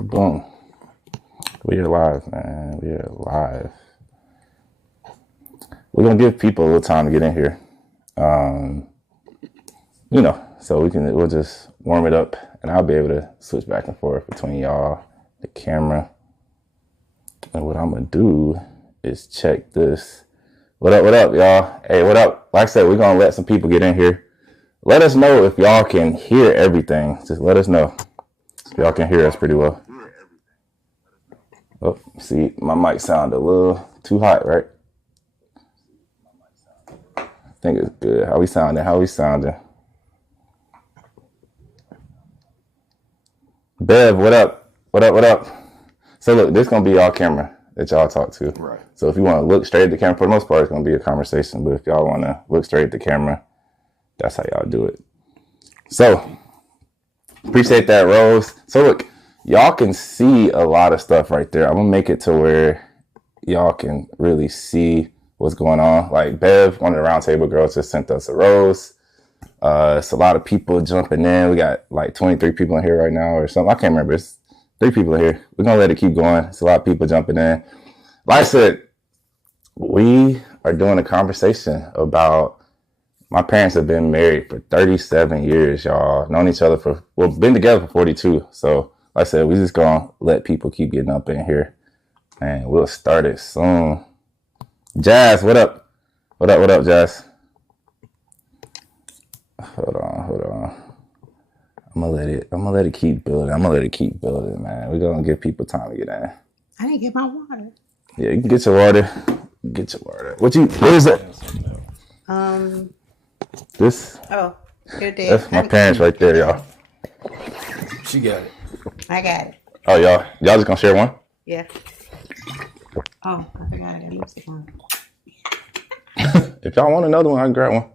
Boom. We are live, man. We are live. We're gonna give people a little time to get in here. So we'll just warm it up, and I'll be able to switch back and forth between y'all, the camera. And what I'm gonna do is check this. What up, y'all? Hey, what up? Like I said, we're gonna let some people get in here. Let us know if y'all can hear everything. Just let us know if y'all can hear us pretty well. Oh, see, my mic sounded a little too hot, right? I think it's good. How we sounding? Bev, what up? So look, this gonna be y'all camera that y'all talk to. Right. So if you want to look straight at the camera, for the most part, it's gonna be a conversation. But if y'all want to look straight at the camera, that's how y'all do it. So appreciate that, Rose. So look, y'all can see a lot of stuff right there. I'm gonna make it to where y'all can really see what's going on. Like Bev, one of the roundtable girls, just sent us a rose. It's a lot of people jumping in. We got like 23 people in here right now or something. I can't remember. It's 3 people in here. We're gonna let it keep going. It's a lot of people jumping in. Like I said, we are doing a conversation about my parents have been married for 37 years, y'all. Known each other been together for 42. So like I said, we just gonna let people keep getting up in here, and we'll start it soon. Jazz, what up? What up, Jazz? Hold on. I'm gonna let it keep building, man. We're gonna give people time to get in. I didn't get my water. Yeah, you can get your water. What is it? This? Oh, you're dead. That's my parents right there, y'all. She got it. I got it. Oh, y'all just gonna share one? Yeah. Oh, I forgot I got lipstick on. If y'all want another one, I can grab one.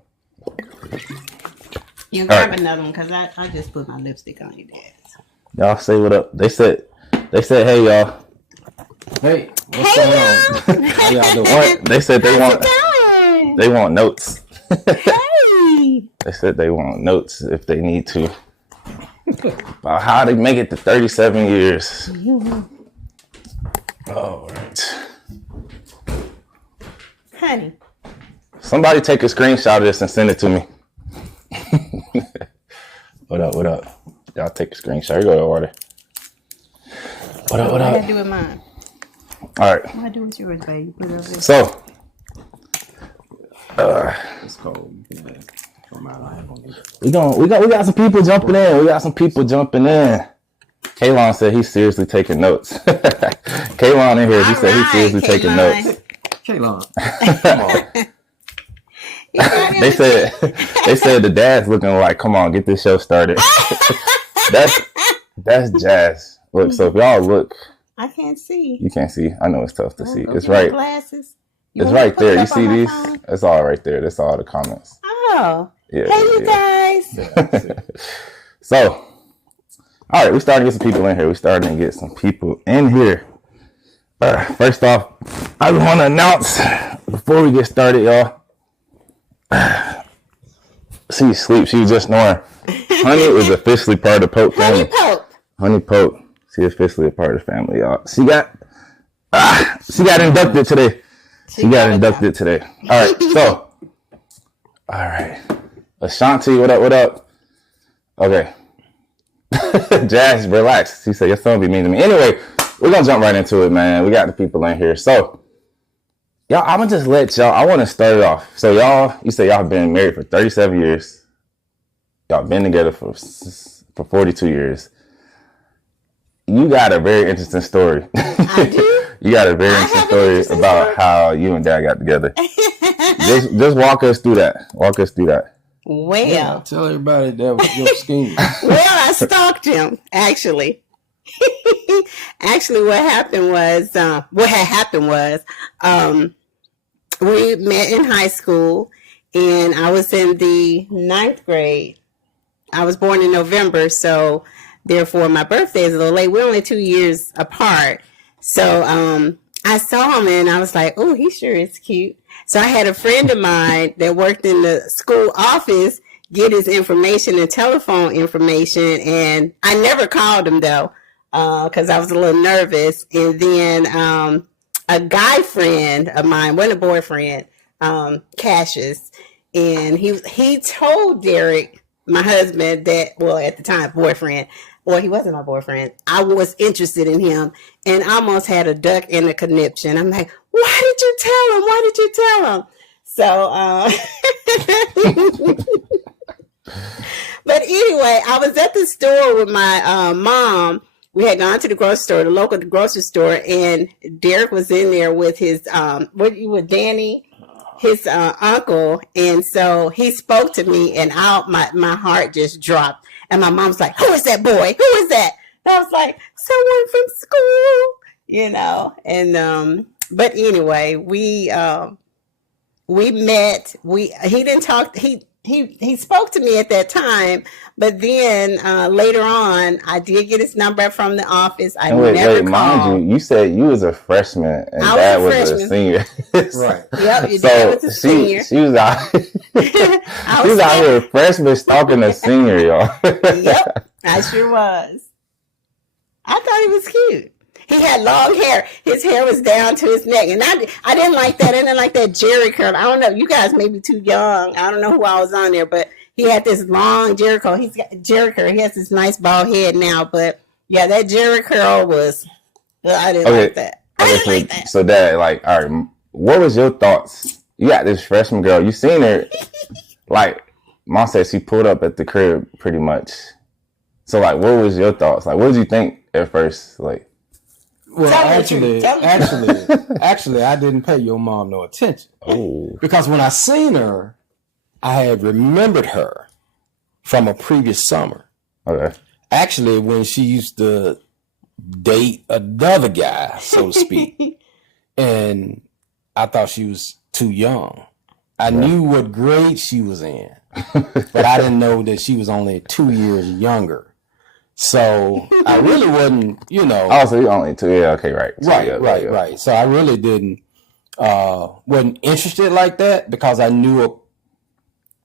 You grab another one, because I just put my lipstick on your dad's. Y'all say what up. They said, hey, y'all. Hey, what's going on? How y'all doing? What? They said they want notes. Hey! They said they want notes if they need to. About how to make it to 37 years. All right. Honey. Somebody take a screenshot of this and send it to me. What up? Y'all take a screenshot. Here go the water. What up? What I do with mine? All right. What I do with yours, baby? Put it over there. So, It's cold. we got some people jumping in. Kaylon said he's seriously taking notes. Kaylon in here, he said he's seriously taking notes. Kaylon, come on. They said the dad's looking like, come on, get this show started. That's Jazz. Look, so if y'all look, I can't see. you can't see. I know it's tough to see. It's Your right. Glasses. It's right there. You see these? It's all right there. That's all the comments. Oh. Yeah. Hey, you guys. Yeah, So, all right, we're starting to get some people in here. First off, I just want to announce before we get started, y'all. She sleep. She was just snoring. Honey is officially part of the Pope family. Honey Pope. She officially a part of the family, y'all. She got inducted today. All right. Ashanti, what up? Okay. Jazz, relax. She said, your son be mean to me. Anyway, we're going to jump right into it, man. We got the people in here. So, y'all, I'm going to just let y'all, I want to start it off. So, you say y'all been married for 37 years. Y'all been together for 42 years. You got a very interesting story. I do? You got a very interesting story about how you and Dad got together. just walk us through that. Well. Yeah, tell everybody that was your scheme. Well, I stalked him, actually. Actually, what had happened was, we met in high school, and I was in the 9th grade. I was born in November, so therefore my birthday is a little late. We're only 2 years apart. So I saw him, and I was like, oh, he sure is cute. So I had a friend of mine that worked in the school office get his information and telephone information, and I never called him, though. because I was a little nervous. And then a guy friend of mine, wasn't a boyfriend, Cassius, and he told Derek, my husband, that, well, at the time, boyfriend, well, he wasn't my boyfriend, I was interested in him, and almost had a duck in a conniption. I'm like, why did you tell him? Why did you tell him? So, but anyway, I was at the store with my mom. We had gone to the grocery store, the local grocery store, and Derek was in there with his, with Danny, his uncle. And so he spoke to me, and my heart just dropped. And my mom's like, who is that boy? Who is that? And I was like, someone from school, you know. And but anyway, we met. He didn't talk. He spoke to me at that time, but then later on, I did get his number from the office. I never called. Mind you said you was a freshman and Dad was a senior. Right. Yep, your dad was a senior. She was out. She was out here, freshman stalking a senior, y'all. Yep, I sure was. I thought he was cute. He had long hair. His hair was down to his neck. And I didn't like that. I didn't like that Jerry curl. I don't know. You guys may be too young. I don't know who I was on there. But he had this long Jerry curl. He's got Jerry curl. He has this nice bald head now. But, yeah, that Jerry curl was, I didn't like that. I didn't like that. So, Dad, like, all right, what was your thoughts? You got this freshman girl. You seen her. Like, Mom said she pulled up at the crib pretty much. So, like, what was your thoughts? Like, what did you think at first? Like, well, actually, I didn't pay your mom no attention. Oh. Because when I seen her, I had remembered her from a previous summer. Okay. Actually, when she used to date another guy, so to speak, and I thought she was too young. I knew what grade she was in, but I didn't know that she was only 2 years younger. So I really wasn't, you know. Oh, so you're only 2. Yeah, okay, right. So, Right. So I really wasn't interested like that because I knew her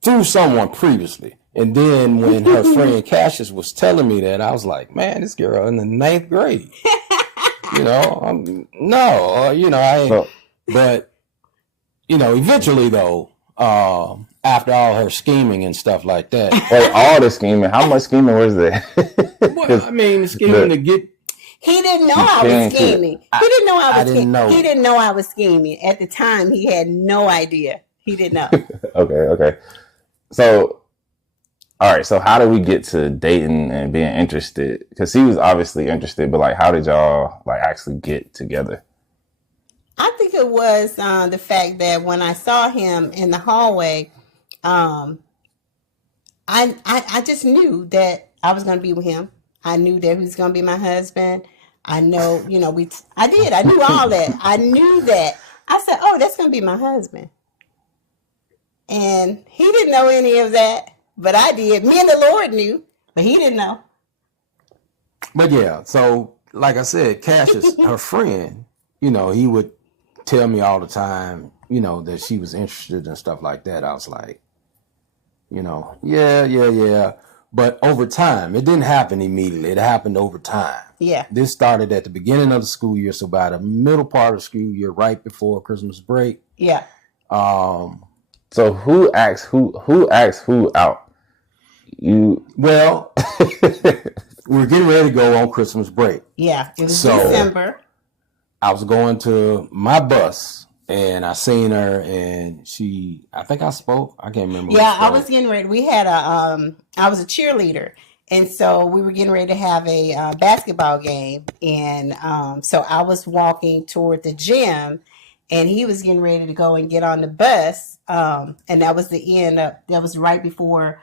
through someone previously. And then when her friend Cassius was telling me that, I was like, man, this girl in the 9th grade. You know, I ain't. But, you know, eventually though, after all her scheming and stuff like that. Wait, all the scheming? How much scheming was there? Well, I mean, scheming to get. He didn't know I was scheming. He didn't know I was scheming. He didn't know I was scheming. At the time, he had no idea. He didn't know. Okay. So, all right. So how did we get to dating and being interested? Because he was obviously interested, but like, how did y'all like actually get together? I think it was the fact that when I saw him in the hallway, I just knew that I was going to be with him. I knew that he was going to be my husband. I know, you know, I knew all that. I knew that. I said, oh, that's going to be my husband. And he didn't know any of that, but I did. Me and the Lord knew, but he didn't know. But yeah, so like I said, Cassius, her friend, you know, he would tell me all the time, you know, that she was interested and stuff like that. I was like, you know, yeah. But over time, it didn't happen immediately. It happened over time. Yeah. This started at the beginning of the school year. So by the middle part of the school year, right before Christmas break. Yeah. So who asked who out? You. Well, we're getting ready to go on Christmas break. Yeah. It was December. I was going to my bus and I seen her and I think I spoke. I can't remember. Yeah, I was getting ready. We had I was a cheerleader. And so we were getting ready to have a basketball game. And so I was walking toward the gym and he was getting ready to go and get on the bus. And that was the end that was right before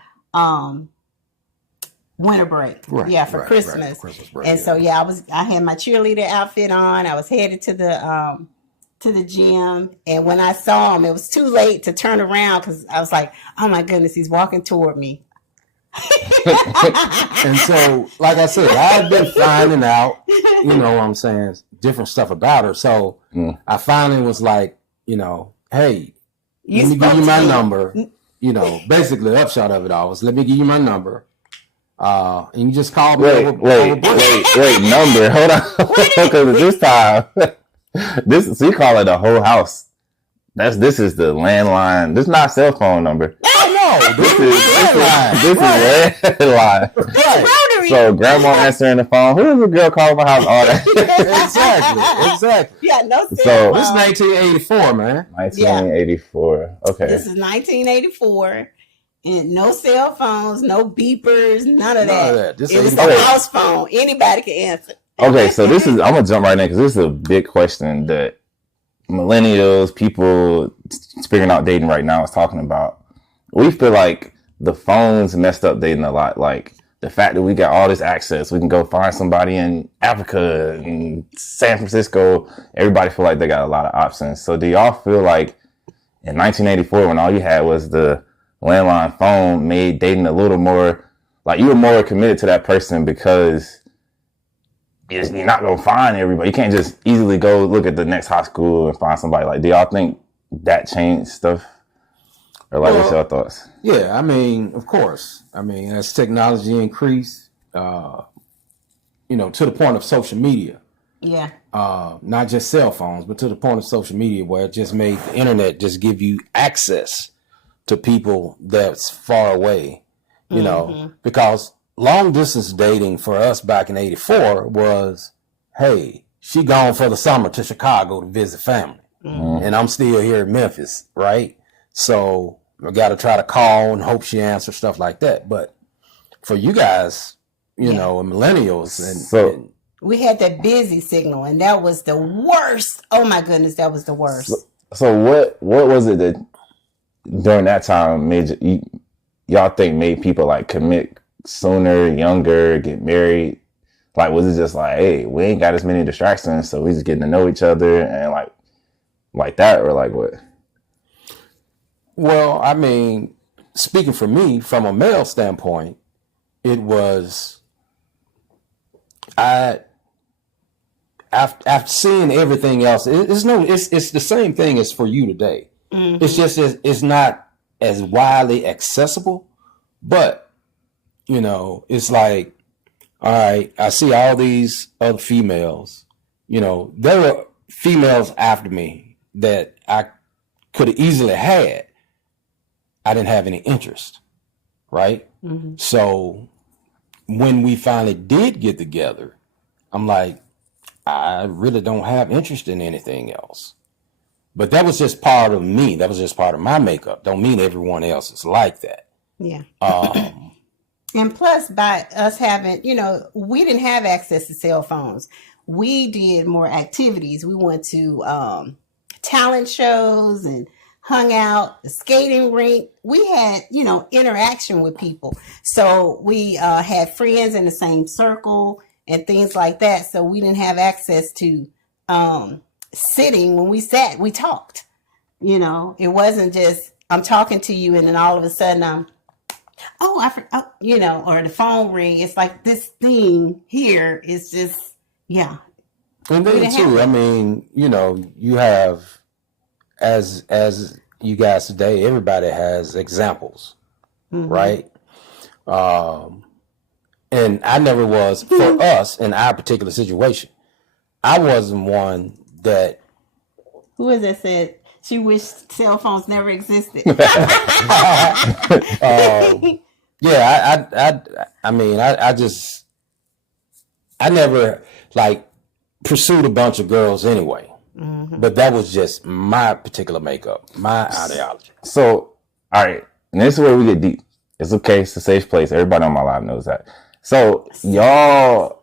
winter break. Right, for Christmas. Christmas break, and so I had my cheerleader outfit on. I was headed to the gym, and when I saw him, it was too late to turn around because I was like, oh my goodness, he's walking toward me. And so, like I said, I had been finding out, you know what I'm saying, different stuff about her. So I finally was like, you know, hey, let me give you my number. You know, basically the upshot of it all was, let me give you my number. And you just called me Wait, number. Hold on. Because this time, so you call it a whole house. This is the landline. This is not cell phone number. Oh, no. This is landline. Rotary. So grandma answering the phone. Who is the girl calling my house? All that. Exactly. Yeah, no cell So phone. This is 1984, man. 1984. Okay. This is 1984. And no cell phones, no beepers, none of that. This it was is a house phone. Anybody can answer. Okay, so I'm going to jump right in because this is a big question that millennials, people figuring out dating right now is talking about. We feel like the phones messed up dating a lot. Like the fact that we got all this access, we can go find somebody in Africa and San Francisco. Everybody feel like they got a lot of options. So do y'all feel like in 1984, when all you had was the landline phone, made dating a little more, like you were more committed to that person because you're not going to find everybody. You can't just easily go look at the next high school and find somebody. Like, do y'all think that changed stuff? Or like, what's your thoughts? Yeah, I mean, of course. I mean, as technology increased, to the point of social media. Yeah. Not just cell phones, but to the point of social media where it just made the internet just give you access to people that's far away, because long distance dating for us back in 84 was, hey, she gone for the summer to Chicago to visit family. Mm-hmm. And I'm still here in Memphis, right? So I got to try to call and hope she answers, stuff like that. But for you guys, and millennials, and we had that busy signal, and that was the worst. Oh my goodness, that was the worst. So what was it that during that time y'all think made people like commit sooner, younger, get married? Like, was it just like, hey, we ain't got as many distractions, so we just getting to know each other and like that, or like what? Well, I mean, speaking for me, from a male standpoint, it was after seeing everything else, it's the same thing as for you today. Mm-hmm. It's just it's not as widely accessible, but it's like, all right, I see all these other females. There were females after me that I could have easily had. I didn't have any interest, right? Mm-hmm. So when we finally did get together, I'm like, I really don't have interest in anything else. But that was just part of me. That was just part of my makeup. Don't mean everyone else is like that. Yeah. And plus, by us having, we didn't have access to cell phones. We did more activities. We went to talent shows and hung out, the skating rink. We had, interaction with people. So we had friends in the same circle and things like that. So we didn't have access to sitting. When we sat, we talked. It wasn't just I'm talking to you and then all of a sudden I'm, or the phone ring. It's like this thing here is just, yeah. And then too, I mean, you have, as you guys today, everybody has examples, mm-hmm. right? And I never was, for us in our particular situation, I wasn't one that. Who is that said she wished cell phones never existed? I never pursued a bunch of girls anyway, mm-hmm. but that was just my particular makeup, my ideology. So, all right, and this is where we get deep. It's okay, it's a safe place. Everybody on my live knows that. So y'all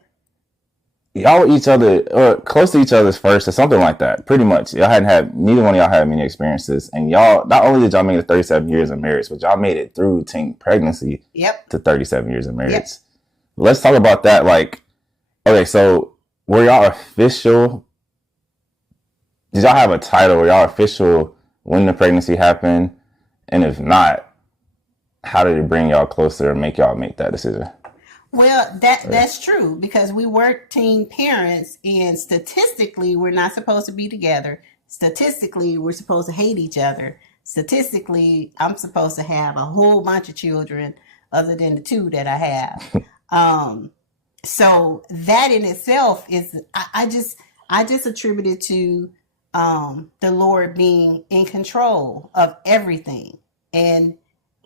were each other or close to each other's first or something like that. Pretty much. Neither one of y'all had many experiences. And y'all, not only did y'all make it 37 years of marriage, but y'all made it through teen pregnancy to 37 years of marriage. Yep. Let's talk about that. Okay, so were y'all official? Did y'all have a title? Were y'all official when the pregnancy happened? And if not, how did it bring y'all closer and make y'all make that decision? Well, that's true because we were teen parents and statistically we're not supposed to be together. Statistically, we're supposed to hate each other. Statistically, I'm supposed to have a whole bunch of children. other than the 2 that I have. So that in itself is, I just attribute it to the Lord being in control of everything, and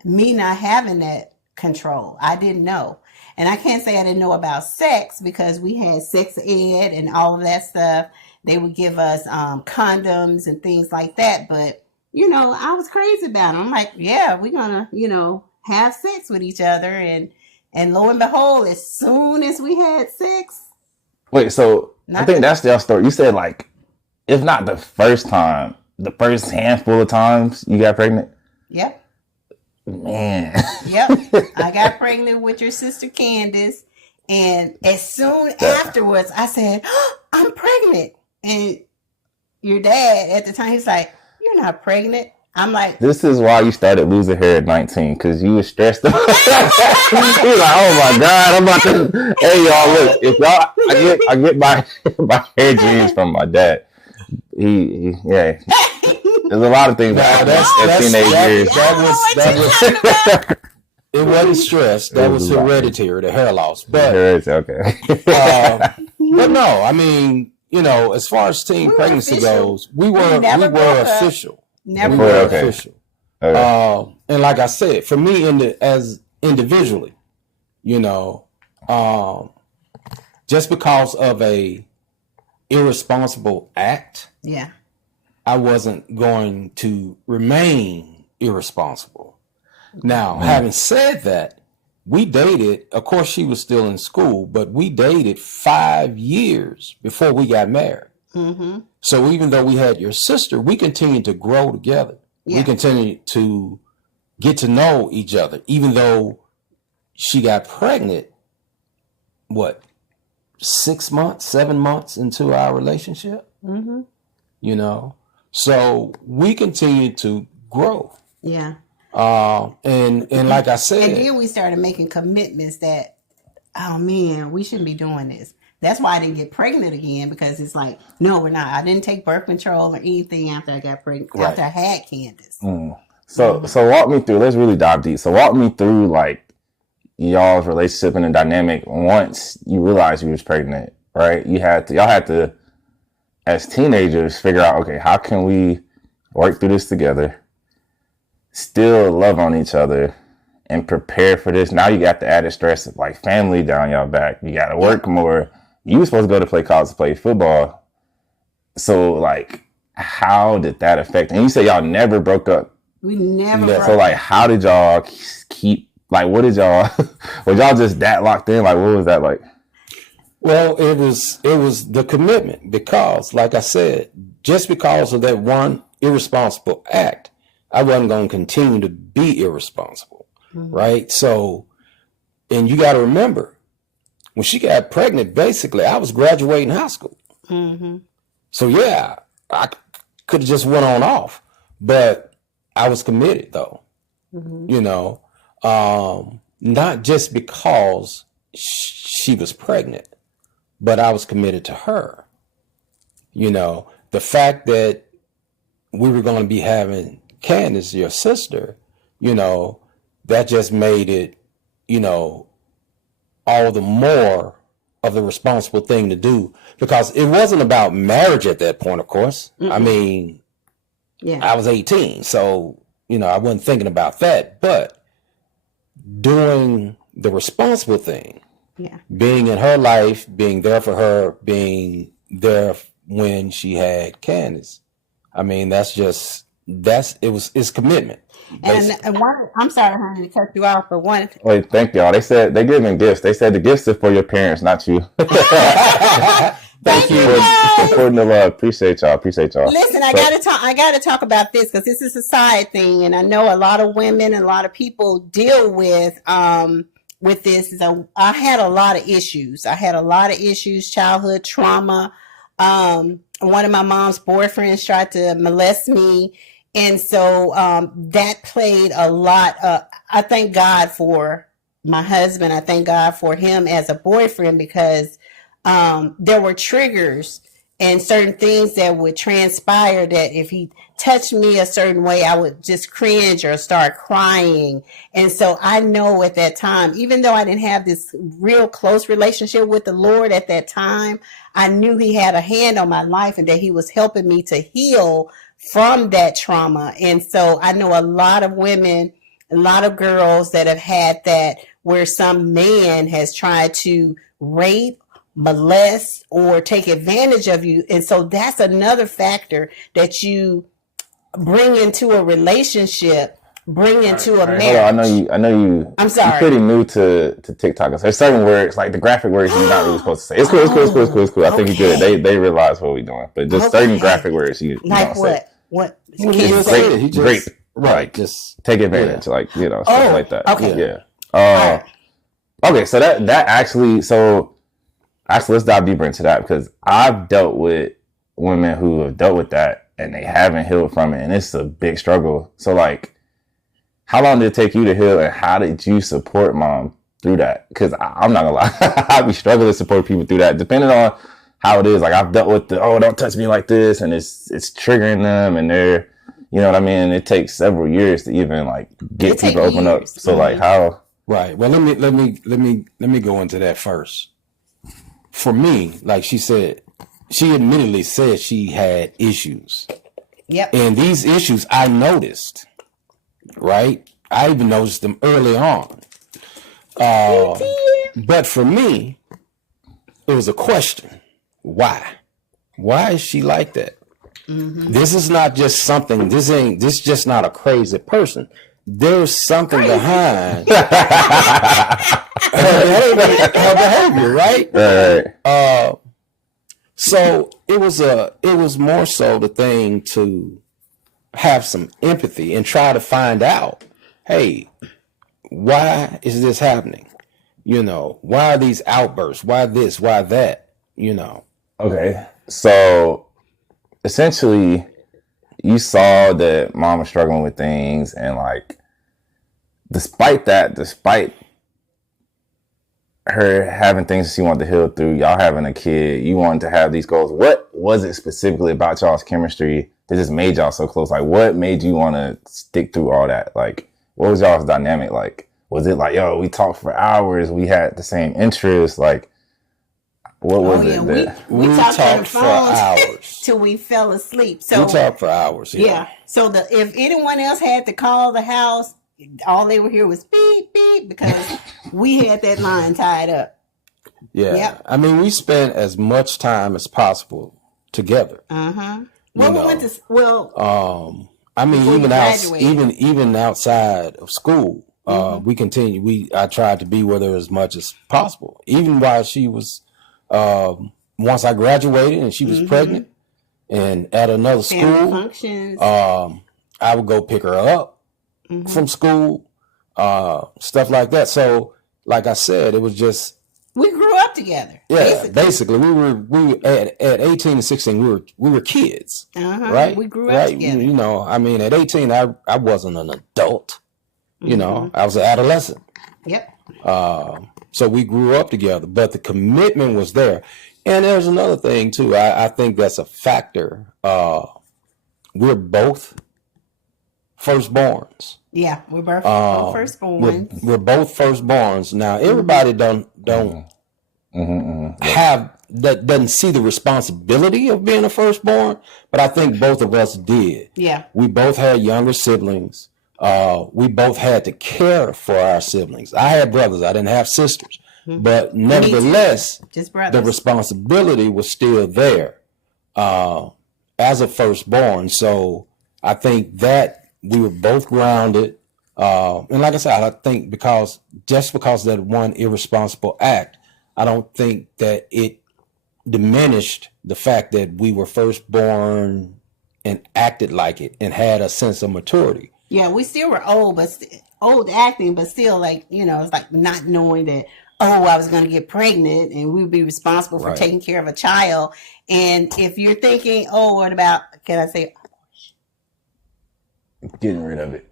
me not having that control. I didn't know. And I can't say I didn't know about sex, because we had sex ed and all of that stuff. They would give us condoms and things like that. But, I was crazy about it. I'm like, yeah, we're going to, have sex with each other. And lo and behold, as soon as we had sex. Wait, so I think that's your story. You said, like, if not the first time, the first handful of times you got pregnant? Yep. Man. Yep. I got pregnant with your sister Candace. And as soon afterwards, I said, I'm pregnant. And your dad at the time, he's like, you're not pregnant. I'm like, this is why you started losing hair at 19, because you was stressed out. He was like, oh my God, I'm about to. Hey, y'all, look, if y'all, I get my hair genes from my dad. Yeah. There's a lot of things that in teenage years. That was it wasn't stress. That was hereditary, the hair loss. But okay. But no, I mean, as far as teen pregnancy goes, we were official. Never we were okay. official. Okay. And like I said, for me, as individually, just because of a irresponsible act, yeah, I wasn't going to remain irresponsible. Now, having said that, we dated, of course she was still in school, but we dated 5 years before we got married. Mm-hmm. So even though we had your sister, we continued to grow together. Yeah. We continued to get to know each other, even though she got pregnant, 6 months, 7 months into our relationship? Mm-hmm. So we continued to grow. Yeah. And like I said, and then we started making commitments that, oh man, we shouldn't be doing this. That's why I didn't get pregnant again, because it's like, no, we're not. I didn't take birth control or anything after I got pregnant, right. After I had Candace. So walk me through, let's really dive deep. So walk me through, like, y'all's relationship and the dynamic once you realized you was pregnant, right? Y'all had to, as teenagers, figure out, okay, how can we work through this together, still love on each other, and prepare for this. Now you got the added stress of, like, family down y'all back. You got to work more. You were supposed to go to college to play football. So, like, how did that affect? And you say y'all never broke up. We never broke up. So, like, how did y'all keep, like, what did y'all, was y'all just that locked in? Like, what was that like? Well, it was the commitment, because, like I said, just because of that one irresponsible act, I wasn't going to continue to be irresponsible, right? So, and you got to remember, when she got pregnant, basically, I was graduating high school. Mm-hmm. So, yeah, I could have just went on off, but I was committed, though, not just because she was pregnant, but I was committed to her. The fact that we were going to be having Candace, your sister, that just made it, all the more of the responsible thing to do, because it wasn't about marriage at that point, of course. Mm-mm. I mean, I was 18, so, I wasn't thinking about that, but doing the responsible thing, being in her life, being there for her, being there when she had Candace. I mean, it's commitment. And one, I'm sorry, honey, to cut you off, but one. Wait, thank y'all. They said they giving gifts. They said the gifts are for your parents, not you. Thank you for supporting the love. Appreciate y'all. Listen, I gotta talk about this, because this is a side thing, and I know a lot of women and a lot of people deal with this. So I had a lot of issues. Childhood trauma. One of my mom's boyfriends tried to molest me. And so that played a lot. I thank God for my husband. I thank God for him as a boyfriend, because there were triggers and certain things that would transpire that if he touched me a certain way, I would just cringe or start crying. And so I know at that time, even though I didn't have this real close relationship with the Lord at that time, I knew he had a hand on my life and that he was helping me to heal from that trauma. And so I know a lot of women, a lot of girls that have had that, where some man has tried to rape, molest, or take advantage of you. And so that's another factor that you bring into a relationship, bring into a marriage. Hold on, I know you. I'm sorry. You're pretty new to TikTok. There's certain words, like the graphic words, you're not really supposed to say. It's cool. It's cool. I think you good. They realize what we're doing, but just certain graphic words you like don't what? say. What? Great. Right. Just take advantage, like stuff like that. Okay. Yeah. Okay. So that actually. Actually, let's dive deeper into that because I've dealt with women who have dealt with that and they haven't healed from it, and it's a big struggle. So, like, how long did it take you to heal, and how did you support mom through that? Because I'm not gonna lie, I be struggling to support people through that, depending on how it is. Like, I've dealt with don't touch me like this, and it's triggering them, and they're, you know what I mean. It takes several years to even like get people to open up. So, like, how? Right. Well, let me go into that first. For me, like she said, she admittedly said she had issues. Yep. And these issues I noticed, right? I even noticed them early on. But for me, it was a question. Why? Why is she like that? Mm-hmm. This is not just something, this just not a crazy person. There's something behind her behavior, right? Right. So it was more so the thing to have some empathy and try to find out, hey, why is this happening? You know, why are these outbursts? Why this? Why that? You know. Okay. So essentially, you saw that mom was struggling with things, and like, despite her having things that she wanted to heal through, y'all having a kid, you wanted to have these goals. What was it specifically about y'all's chemistry that just made y'all so close? Like, what made you want to stick through all that? Like, what was y'all's dynamic like? Was it like, we talked for hours, we had the same interests? Like, what was it that we talked for hours till we fell asleep? So we talked for hours. Yeah. So if anyone else had to call the house, all they would hear was beep beep because we had that line tied up. Yeah. Yep. I mean, we spent as much time as possible together. Well, we went to I mean, even outside of school, we continued. I tried to be with her as much as possible, even while she was. Once I graduated and she was pregnant and at another school, functions. I would go pick her up from school, stuff like that. So, like I said, it was just we grew up together. Yeah, basically we were at 18 and 16 we were kids, right? We grew up together. You know, I mean, at 18 I wasn't an adult. You know, I was an adolescent. Yep. So we grew up together, but the commitment was there. And there's another thing too. I think that's a factor. We're both firstborns. Yeah, we're both firstborns. We're both firstborns. Now everybody don't have that, doesn't see the responsibility of being a firstborn, but I think both of us did. Yeah. We both had younger siblings. We both had to care for our siblings. I had brothers. I didn't have sisters. But nevertheless, the responsibility was still there as a firstborn. So I think that we were both grounded. And like I said, I think because that one irresponsible act, I don't think that it diminished the fact that we were firstborn and acted like it and had a sense of maturity. Yeah, we still were old, but old acting, but still like, it's like not knowing that, I was going to get pregnant and we'd be responsible for taking care of a child. And if you're thinking, what about, can I say, getting rid of it?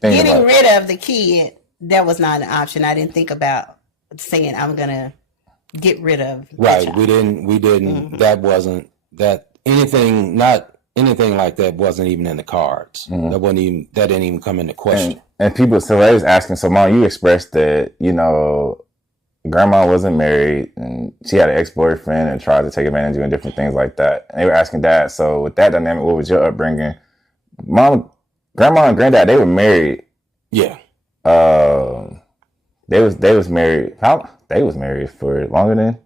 Getting rid of the kid, that was not an option. I didn't think about saying I'm going to get rid of. the Right. child. We didn't, that wasn't, not anything like that wasn't even in the cards. That didn't even come into question. And people, so I was asking, so Mom, you expressed that, grandma wasn't married and she had an ex-boyfriend and tried to take advantage of you and different things like that. And they were asking Dad, so with that dynamic, what was your upbringing? Grandma and Granddad, they were married. Yeah. They was married. They was married for longer than.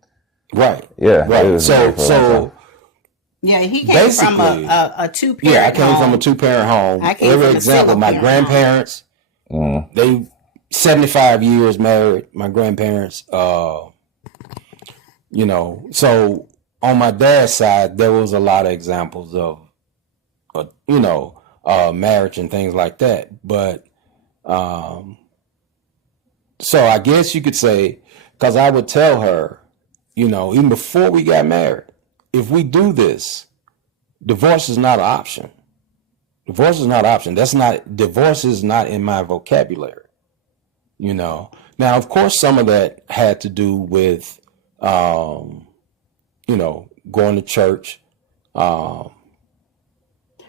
Right. Yeah. Right. So yeah, he came from a two-parent. Yeah, I came from a two-parent home. I came from a example, my grandparents, they 75 years married. My grandparents, so on my dad's side, there was a lot of examples of, marriage and things like that. But, so I guess you could say, because I would tell her, even before we got married, if we do this, divorce is not an option. Divorce is not an option. Divorce is not in my vocabulary. Now, of course, some of that had to do with, going to church.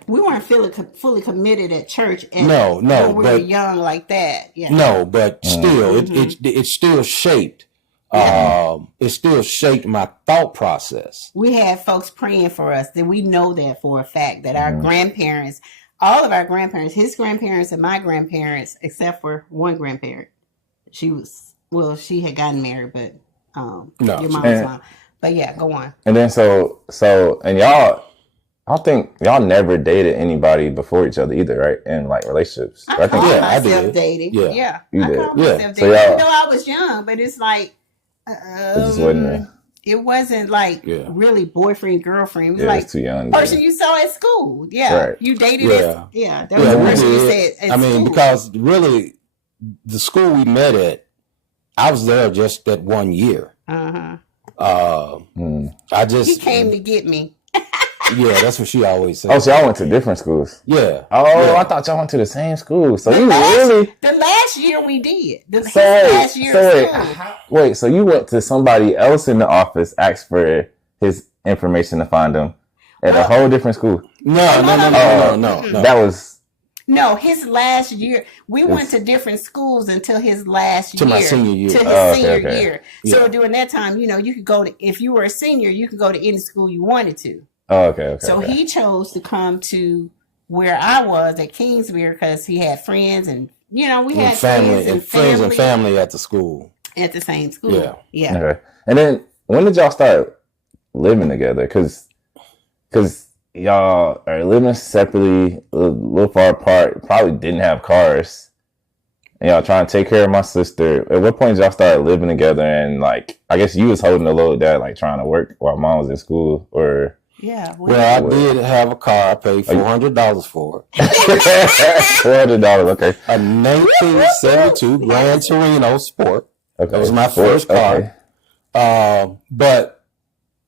We weren't fully committed at church. No, when we were young like that. Yeah. No, but still, it still shaped. It still shaped my thought process. We had folks praying for us. That we know that for a fact that our grandparents, all of our grandparents, his grandparents and my grandparents, except for one grandparent, she had gotten married, but your mom's mom. But yeah, go on. And then and y'all, I don't think y'all never dated anybody before each other either, right? In like relationships. I call I myself dating. Yeah. I call myself dating. Even though I was young, but it's like it wasn't like really boyfriend, girlfriend. It was like too young. Person you saw at school. Yeah. Right. You dated that was the person you said at school. Because really the school we met at, I was there just that 1 year. He came to get me. Yeah, that's what she always said. Oh, so y'all went to different schools? Yeah. Oh, I thought y'all went to the same school. So the last year we did. Last year wait, so you went to somebody else in the office, asked for his information to find him at a whole different school? No. That was... No, his last year. We went to different schools until his last year. To my senior year. To his senior year. Yeah. So during that time, you could go to, if you were a senior, you could go to any school you wanted to. Oh, okay. So he chose to come to where I was at Kingsbury because he had friends and, we had friends and family at the school. At the same school. Yeah. Okay. And then when did y'all start living together? Because y'all are living separately, a little far apart, probably didn't have cars. And y'all trying to take care of my sister. At what point did y'all start living together? And like, I guess you was holding the load that like trying to work while mom was in school, or... Yeah. Well, I did have a car. I paid $400 for it. $400, okay. A 1972 Gran Torino Sport. Okay. That was my first car. Okay. But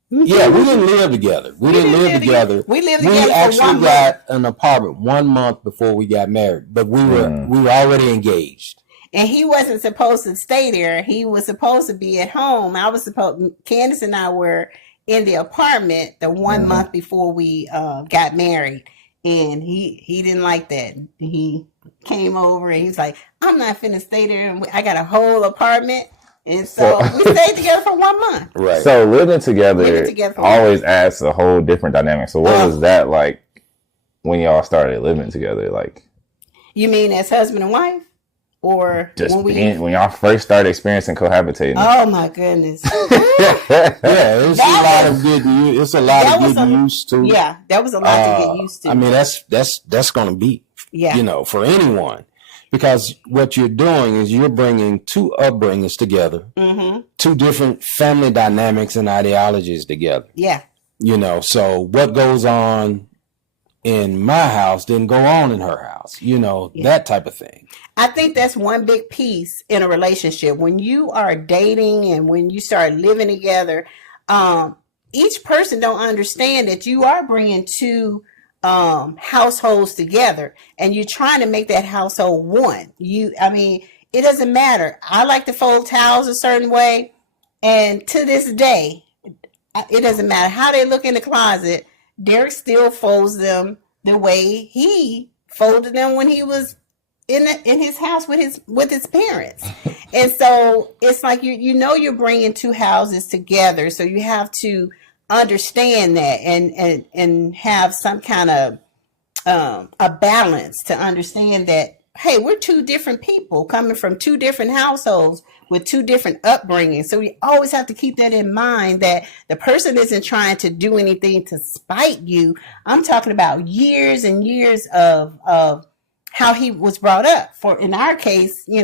yeah, we didn't live together. We didn't live together. We lived together. We actually got an apartment 1 month before we got married, but we were already engaged. And he wasn't supposed to stay there. He was supposed to be at home. Candace and I were in the apartment the 1 month before we got married, and he didn't like that. He came over and he's like, I'm not finna stay there, and I got a whole apartment. And so we stayed together for 1 month. Right. So living together always adds a whole different dynamic. So what was that like when y'all started living together? Like, you mean as husband and wife? Or just when y'all first started experiencing cohabitating? Oh my goodness! It's a lot of getting used to. Yeah, that was a lot to get used to. I mean, that's going to be, for anyone, because what you're doing is you're bringing two upbringings together, two different family dynamics and ideologies together. Yeah. So what goes on in my house didn't go on in her house, that type of thing. I think that's one big piece in a relationship. When you are dating and when you start living together, each person don't understand that you are bringing two households together and you're trying to make that household one. It doesn't matter. I like to fold towels a certain way. And to this day, it doesn't matter how they look in the closet, Derek still folds them the way he folded them when he was in his house with his parents. And so it's like you're bringing two houses together, so you have to understand that and have some kind of a balance to understand that, hey, we're two different people coming from two different households with two different upbringings. So we always have to keep that in mind, that the person isn't trying to do anything to spite you. I'm talking about years and years of how he was brought up. For in our case, we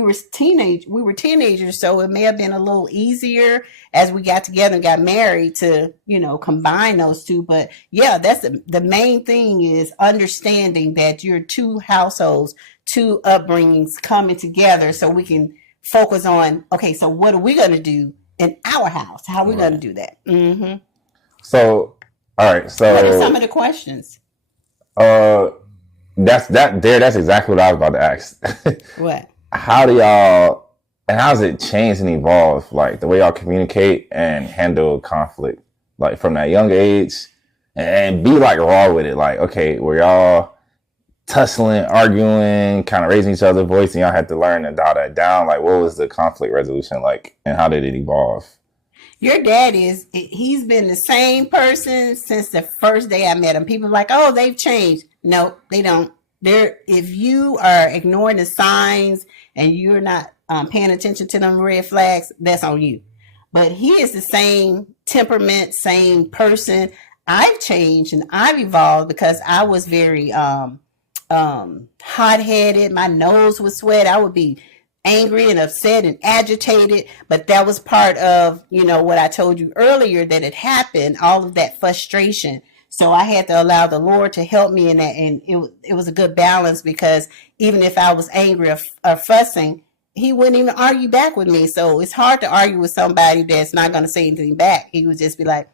were teenagers, so it may have been a little easier as we got together and got married to, combine those two. But yeah, that's the main thing, is understanding that you're two households, two upbringings coming together, so we can focus on, okay, so what are we going to do in our house? How are we going to do that? Mm-hmm. So, all right. So what are some of the questions? That's exactly what I was about to ask. What? How does it change and evolve, like the way y'all communicate and handle conflict, like from that young age, and be like raw with it? Like, okay, were y'all tussling, arguing, kind of raising each other's voice, and y'all had to learn to dial that down? Like, what was the conflict resolution like, and how did it evolve? Your dad he's been the same person since the first day I met him. People are like, oh, they've changed. No, they don't. If you are ignoring the signs and you're not paying attention to them red flags, that's on you. But he is the same temperament, same person. I've changed and I've evolved because I was very hot-headed. My nose would sweat. I would be angry and upset and agitated, but that was part of, what I told you earlier that had happened, all of that frustration. So I had to allow the Lord to help me in that, and it was a good balance, because even if I was angry or fussing, he wouldn't even argue back with me. So it's hard to argue with somebody that's not going to say anything back. He would just be like,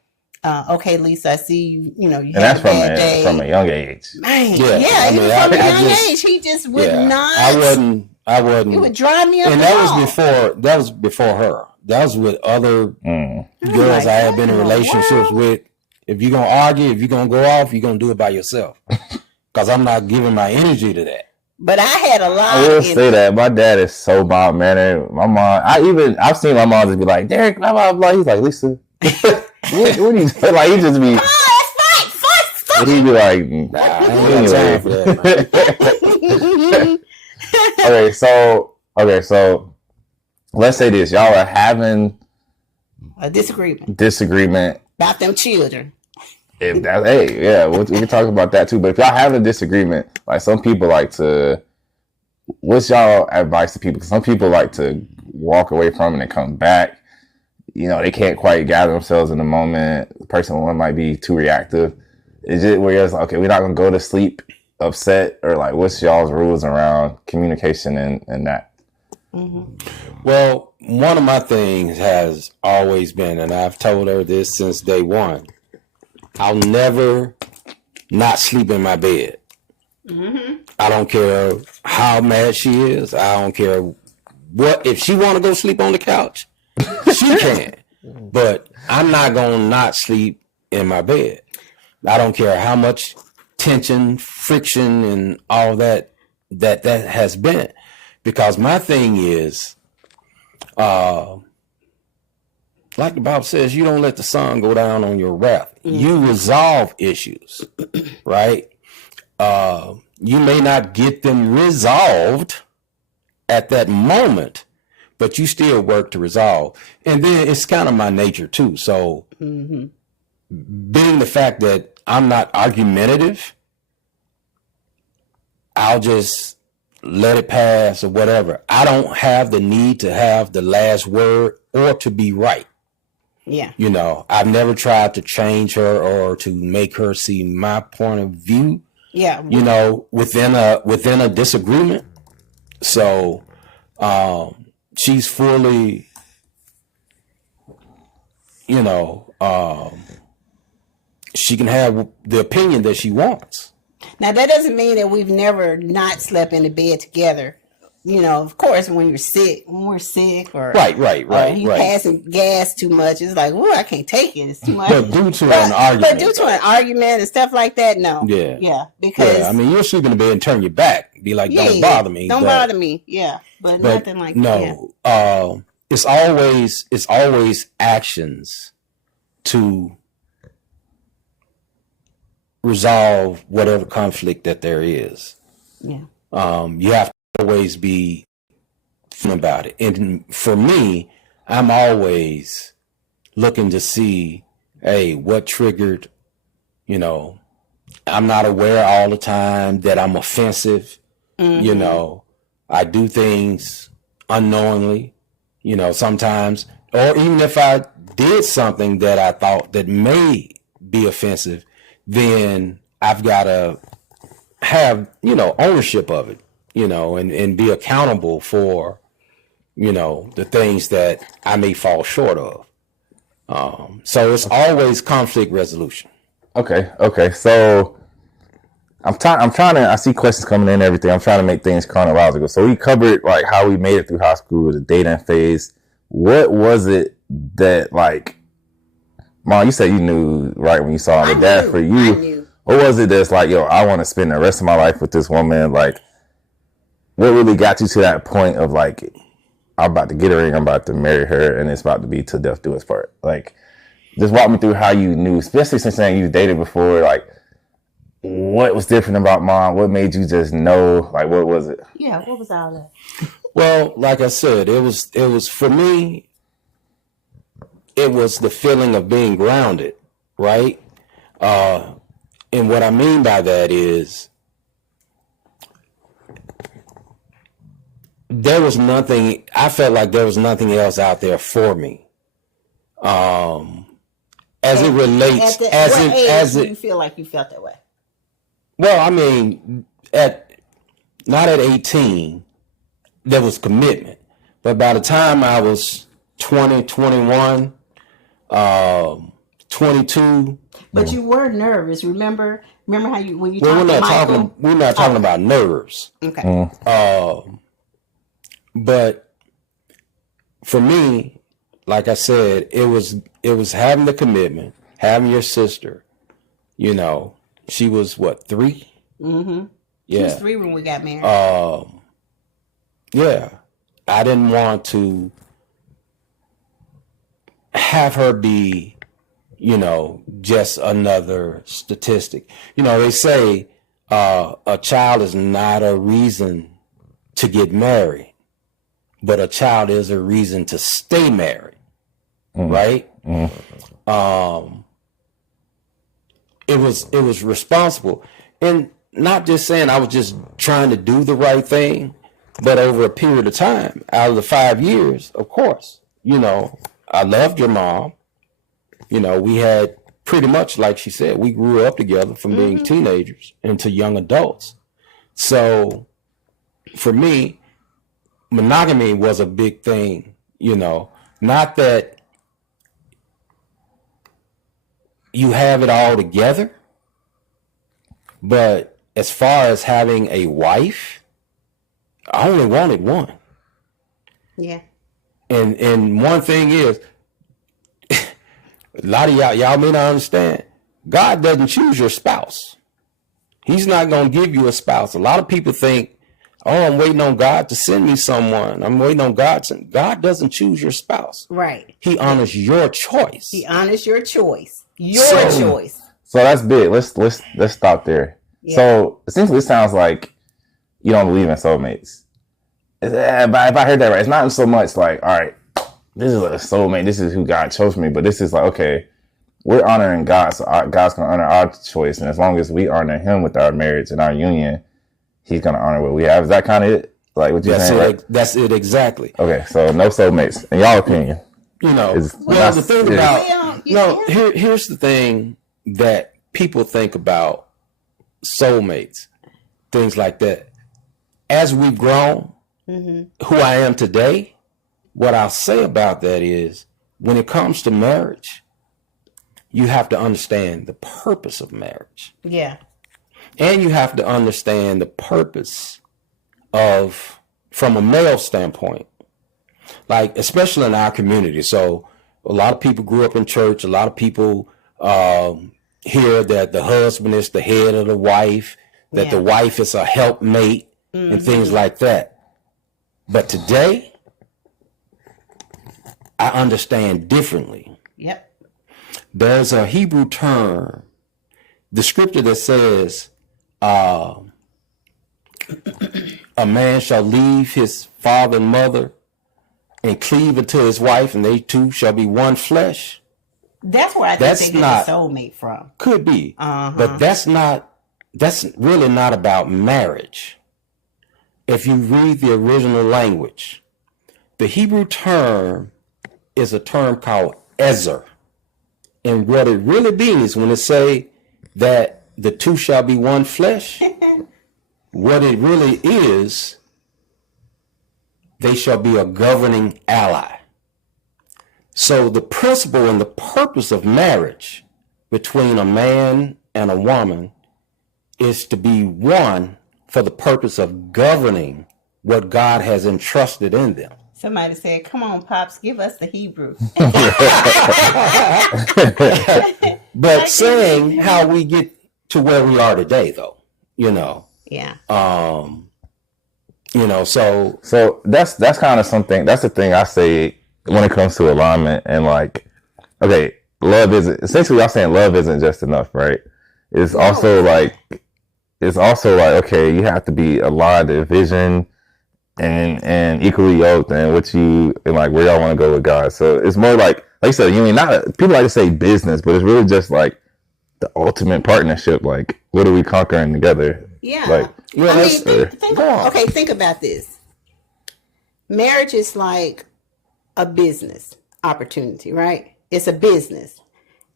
okay, Lisa, I see you, you had a bad day. From a young age. Man, yeah, even from a young age, he just would not. I wasn't. It would drive me up. And that was before her. That was with other girls I had been in relationships with. If you're going to argue, if you're going to go off, you're going to do it by yourself. Because I'm not giving my energy to that. But I had a lot. I will say that my dad is so mild mannered. My mom, I've seen my mom just be like, Derek, blah, blah, blah. He's like, Lisa, what do you say? Like, he just be. Come on, let's fight. And he'd be like, nah, I ain't got time for that. Okay, so let's say this. Y'all are having a disagreement about them children. We can talk about that too. But if y'all having a disagreement, like some people like to, what's y'all advice to people? Because some people like to walk away from it and come back. They can't quite gather themselves in the moment. The person one might be too reactive. Is it where it's like, okay, we're not gonna go to sleep upset, or like, what's y'all's rules around communication and that? Mm-hmm. Well, one of my things has always been, and I've told her this since day one, I'll never not sleep in my bed. Mm-hmm. I don't care how mad she is. I don't care what. If she want to go sleep on the couch, she can. But I'm not going to not sleep in my bed. I don't care how much tension, friction, and all that has been. Because my thing is, like the Bible says, you don't let the sun go down on your wrath. Mm-hmm. You resolve issues, right? You may not get them resolved at that moment, but you still work to resolve. And then it's kind of my nature too. So being the fact that I'm not argumentative, I'll just let it pass or whatever. I don't have the need to have the last word or to be right. Yeah. I've never tried to change her or to make her see my point of view. Yeah. Within a disagreement. So, she's fully, she can have the opinion that she wants. Now, that doesn't mean that we've never not slept in the bed together of course, when we're sick, or right. you passing gas too much, it's like, oh, I can't take it. It's too much. But due to an argument. But due to an argument and stuff like that, no. Yeah. Because I mean, you're sleeping in bed and turn your back. Be like, don't bother me. Don't bother me. Yeah. But nothing like that. No. It's always actions to resolve whatever conflict that there is. Yeah. You have to always be about it. And for me, I'm always looking to see, hey, what triggered, I'm not aware all the time that I'm offensive. I do things unknowingly, sometimes, or even if I did something that I thought that may be offensive, then I've got to have, ownership of it, and be accountable for, the things that I may fall short of. So it's always conflict resolution. Okay. So I'm trying to, I see questions coming in and everything. I'm trying to make things chronological. So we covered like how we made it through high school, the dating phase. What was it that like, Mom, you said you knew right when you saw him, but Dad, for you, what was it that's like, yo, I want to spend the rest of my life with this woman? Like, what really got you to that point of like, I'm about to get a ring, I'm about to marry her, and it's about to be till death do us part? Like, just walk me through how you knew, especially since saying you dated before, like, what was different about Mom? What made you just know? Like, what was it? Yeah, what was all that? Well, like I said, it was for me, it was the feeling of being grounded, right? And what I mean by that is I felt like there was nothing else out there for me. As it relates, do you feel like you felt that way? Well, I mean, not at 18, there was commitment. But by the time I was 20, 21, 22. But you were nervous. Remember how you, when you Well, talked to Michael? we're not talking about nerves. Okay. But for me, like I said, it was having the commitment, having your sister, she was what, 3? Mm-hmm. Yeah. She was 3 when we got married. Yeah. I didn't want to have her be, just another statistic. They say a child is not a reason to get married, but a child is a reason to stay married, right? It was responsible, and not just saying I was just trying to do the right thing, but over a period of time, out of the 5 years, of course, I loved your mom. We had pretty much, like she said, we grew up together from being teenagers into young adults. So for me, monogamy was a big thing, not that you have it all together, but as far as having a wife, I only wanted one. Yeah. And one thing is, a lot of y'all may not understand, God doesn't choose your spouse. He's not going to give you a spouse. A lot of people think, oh, I'm waiting on God to send me someone. I'm waiting on God. God doesn't choose your spouse. Right. He honors your choice. He honors your choice. Your choice. So that's big. Let's stop there. Yeah. So essentially, it sounds like you don't believe in soulmates. But if I heard that right, it's not so much like, all right, this is a soulmate. This is who God chose for me. But this is like, okay, we're honoring God, so God's going to honor our choice. And as long as we honor Him with our marriage and our union, He's going to honor what we have. Is that kind of it? Like what you're saying? Right? That's it exactly. Okay, so no soulmates, in y'all opinion. The thing about here's the thing that people think about soulmates, things like that. As we've grown, who I am today, what I'll say about that is, when it comes to marriage, you have to understand the purpose of marriage. Yeah. And you have to understand the purpose of from a male standpoint, like especially in our community. So a lot of people grew up in church. A lot of people hear that the husband is the head of the wife, that the wife is a helpmate, and things like that. But today, I understand differently. Yep. There's a Hebrew term, the scripture that says, a man shall leave his father and mother and cleave unto his wife, and they two shall be one flesh. That's where I think they get the soulmate from. Could be. But that's really not about marriage. If you read the original language, the Hebrew term is a term called ezer. And what it really means when it say that the two shall be one flesh, what it really is, they shall be a governing ally. So the principle and the purpose of marriage between a man and a woman is to be one for the purpose of governing what God has entrusted in them. Somebody said, come on, Pops, give us the Hebrew. But saying how we get to where we are today, though, you know. Yeah. You know, so that's kind of something. That's the thing I say when it comes to alignment and like, okay, love isn't essentially. I'm saying love isn't just enough, right? It's also like okay, you have to be aligned in vision and equally yoked and like where y'all want to go with God. So it's more like you said, you mean not people like to say business, but it's really just like the ultimate partnership. Like, what are we conquering together? Yeah. Like, think about this. Marriage is like a business opportunity, right? It's a business.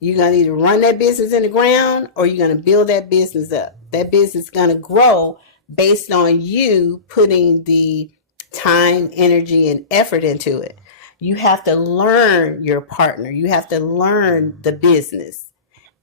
You're going to either run that business in the ground or you're going to build that business up. That business is going to grow based on you putting the time, energy, and effort into it. You have to learn your partner. You have to learn the business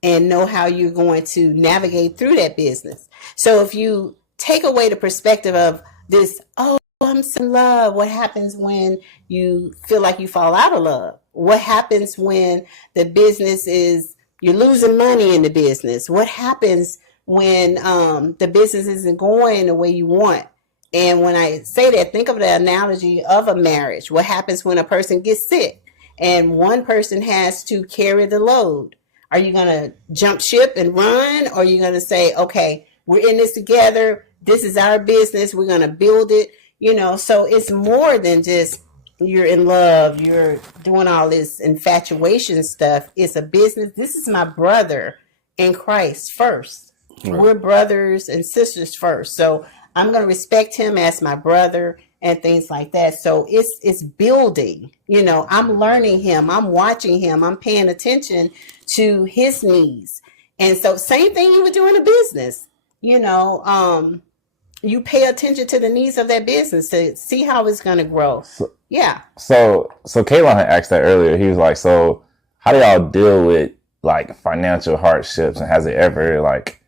and know how you're going to navigate through that business. So if you take away the perspective of this, oh, I'm so in love. What happens when you feel like you fall out of love? What happens when the business is, you're losing money in the business? What happens when the business isn't going the way you want? And when I say that, think of the analogy of a marriage. What happens when a person gets sick and one person has to carry the load? Are you going to jump ship and run? Or are you going to say, okay, we're in this together. This is our business. We're going to build it. You know, so it's more than just you're in love. You're doing all this infatuation stuff. It's a business. This is my brother in Christ first. Right. We're brothers and sisters first. So I'm going to respect him as my brother and things like that. So it's building. You know, I'm learning him. I'm watching him. I'm paying attention to his needs. And so same thing you would do in a business. You know, you pay attention to the needs of that business to see how it's going to grow. So Kaylon had asked that earlier. He was like, so how do y'all deal with like financial hardships? And has it ever like,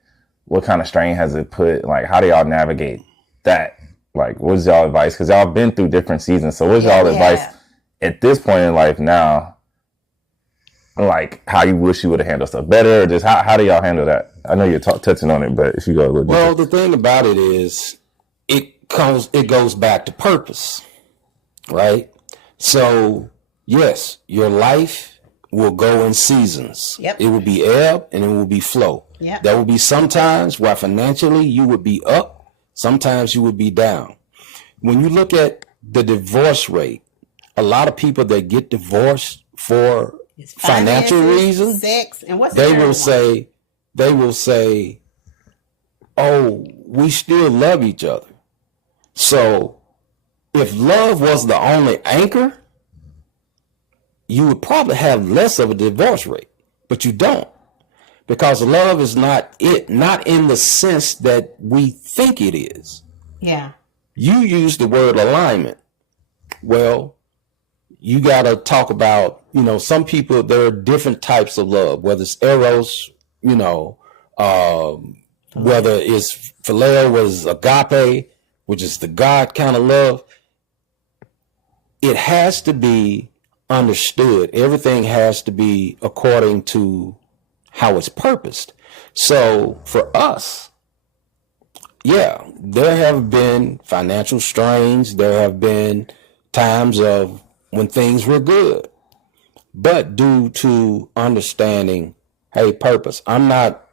what kind of strain has it put? Like, how do y'all navigate that? Like, what's y'all advice? Because y'all been through different seasons. So what's y'all advice at this point in life now? Like, how you wish you would have handled stuff better? Or just how do y'all handle that? I know you're touching on it, but if you go a little deeper. Well, the thing about it is it goes back to purpose, right? So, yes, your life will go in seasons. Yep. It will be ebb and it will be flow. Yep. There will be some times where financially you would be up, sometimes you would be down. When you look at the divorce rate, a lot of people that get divorced for financial reasons, sex, and what's they will say, oh, we still love each other. So if love was the only anchor, you would probably have less of a divorce rate, but you don't, because love is not in the sense that we think it is. Yeah. You use the word alignment. Well, you got to talk about, you know, some people, there are different types of love, whether it's eros, you know, whether it's phileo was agape, which is the God kind of love. it has to be understood. Everything has to be according to how it's purposed. So for us, yeah, there have been financial strains. There have been times of when things were good. But due to understanding, hey, purpose, I'm not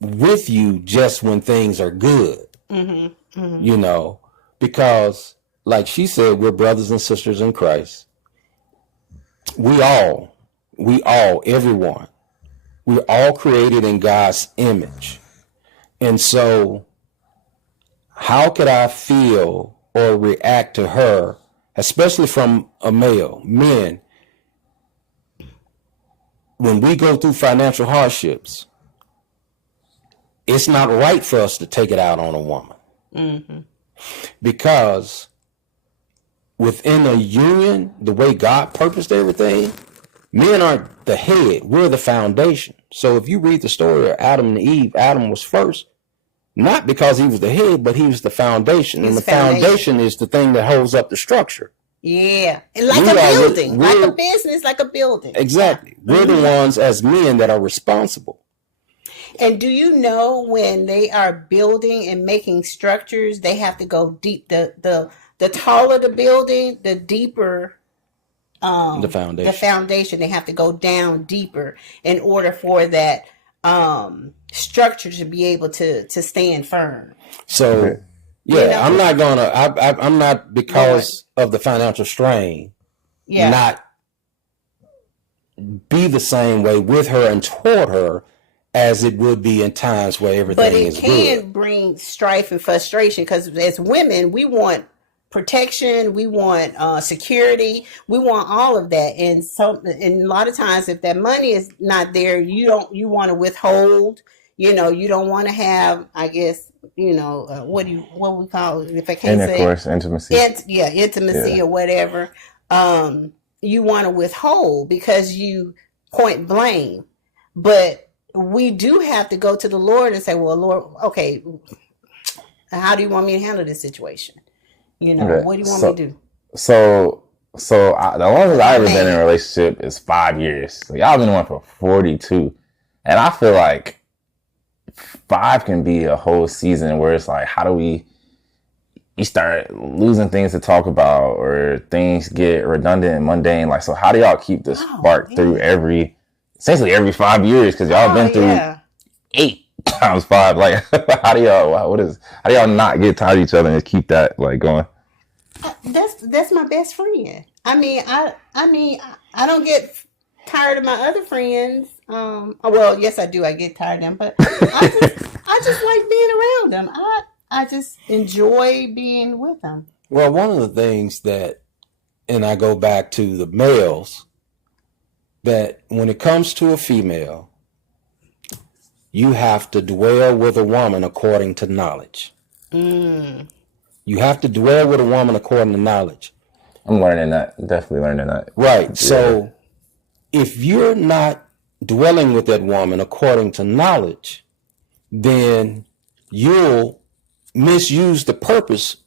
with you just when things are good, you know, because like she said, we're brothers and sisters in Christ. We all, everyone, we're all created in God's image. And so how could I feel or react to her, especially from a male, men, when we go through financial hardships? It's not right for us to take it out on a woman. Because within a union, the way God purposed everything, men aren't the head, we're the foundation. So if you read the story of Adam and Eve, Adam was first, not because he was the head, but he was the foundation. And the foundation is the thing that holds up the structure. Yeah. And like a building, like a business, like a building. Exactly. We're the ones as men that are responsible. And do you know when they are building and making structures, they have to go deep. The taller the building, the deeper the foundation. They have to go down deeper in order for that structure to be able to stand firm. So yeah, you know? I'm not gonna I'm not, because of the financial strain, not be the same way with her and toward her as it would be in times where everything is good. But it can bring strife and frustration, because as women, we want protection, we want security, we want all of that. And a lot of times, if that money is not there, you want to withhold. You know, you don't want to have, I guess, you know, what we call it, if I can't say intercourse, intimacy. Intimacy or whatever. You want to withhold because you point blame, but we do have to go to the Lord and say, well, Lord, okay, how do you want me to handle this situation? You know, what do you want me to do? So the longest I've ever been in a relationship is 5 years. So y'all been on for 42. And I feel like 5 can be a whole season where it's like, how do you start losing things to talk about, or things get redundant and mundane? Like, so how do y'all keep the spark through essentially every 5 years? Because y'all been through 8 times 5. Like, how do y'all not get tired of each other and keep that like going? That's my best friend. I mean, I don't get tired of my other friends. Well, yes, I do. I get tired of them, but I just like being around them. I just enjoy being with them. Well, one of the things that, and I go back to the males, that when it comes to a female, you have to dwell with a woman according to knowledge. You have to dwell with a woman according to knowledge. I'm learning that. Definitely learning that. Right. Yeah. So if you're not dwelling with that woman according to knowledge, then you'll misuse the purpose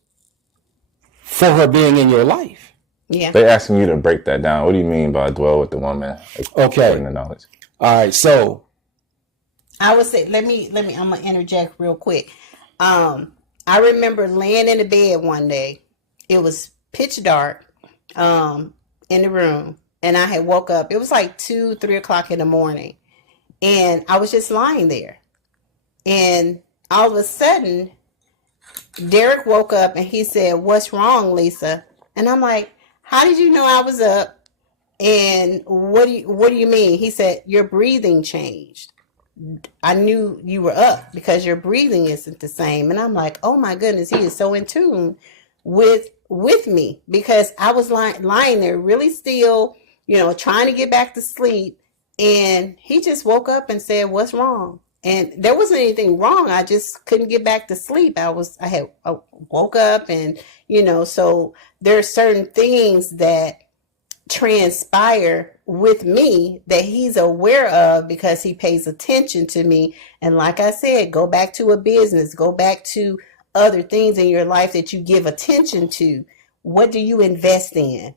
for her being in your life. Yeah. They're asking you to break that down. What do you mean by dwell with the woman according to knowledge? All right. So I would say, let me, I'm going to interject real quick. I remember laying in the bed one day. It was pitch dark in the room, and I had woke up. It was like 2-3 o'clock in the morning, and I was just lying there. And all of a sudden, Derek woke up and he said, "What's wrong, Lisa?" And I'm like, "How did you know I was up? And what do you mean?" He said, "Your breathing changed. I knew you were up because your breathing isn't the same." And I'm like, oh my goodness, he is so in tune with me, because I was lying there really still, you know, trying to get back to sleep. And he just woke up and said, "What's wrong?" And there wasn't anything wrong. I just couldn't get back to sleep. I woke up, and, you know, so there are certain things that transpire with me that he's aware of because he pays attention to me. And like I said, go back to a business, go back to other things in your life that you give attention to. What do you invest in?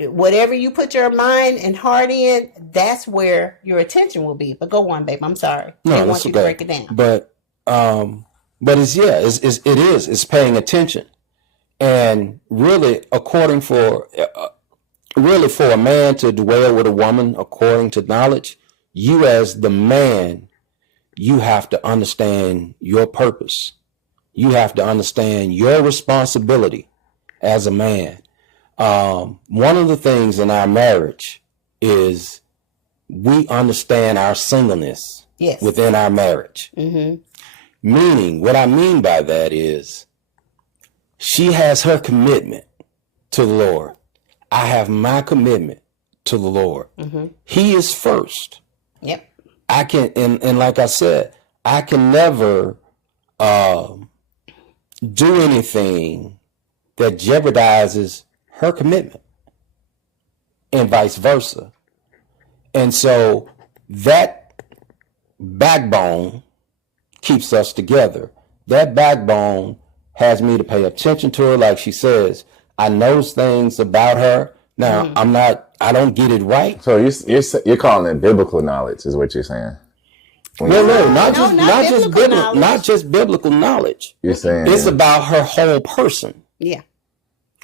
whatever you put your mind and heart in, that's where your attention will be. But go on, babe. I'm sorry. No, I want you to break it down. But it's paying attention. And really, really for a man to dwell with a woman according to knowledge, you as the man, you have to understand your purpose. You have to understand your responsibility as a man. One of the things in our marriage is we understand our singleness within our marriage. Mm-hmm. Meaning, what I mean by that is she has her commitment to the Lord. I have my commitment to the Lord. Mm-hmm. He is first. Yep. I can, and like I said, I can never do anything that jeopardizes her commitment, and vice versa. And so that backbone keeps us together. That backbone has me to pay attention to her. Like she says, I know things about her. Now, I don't get it right. So you're calling it biblical knowledge is what you're saying. Not just biblical knowledge. You're saying it's about her whole person. Yeah.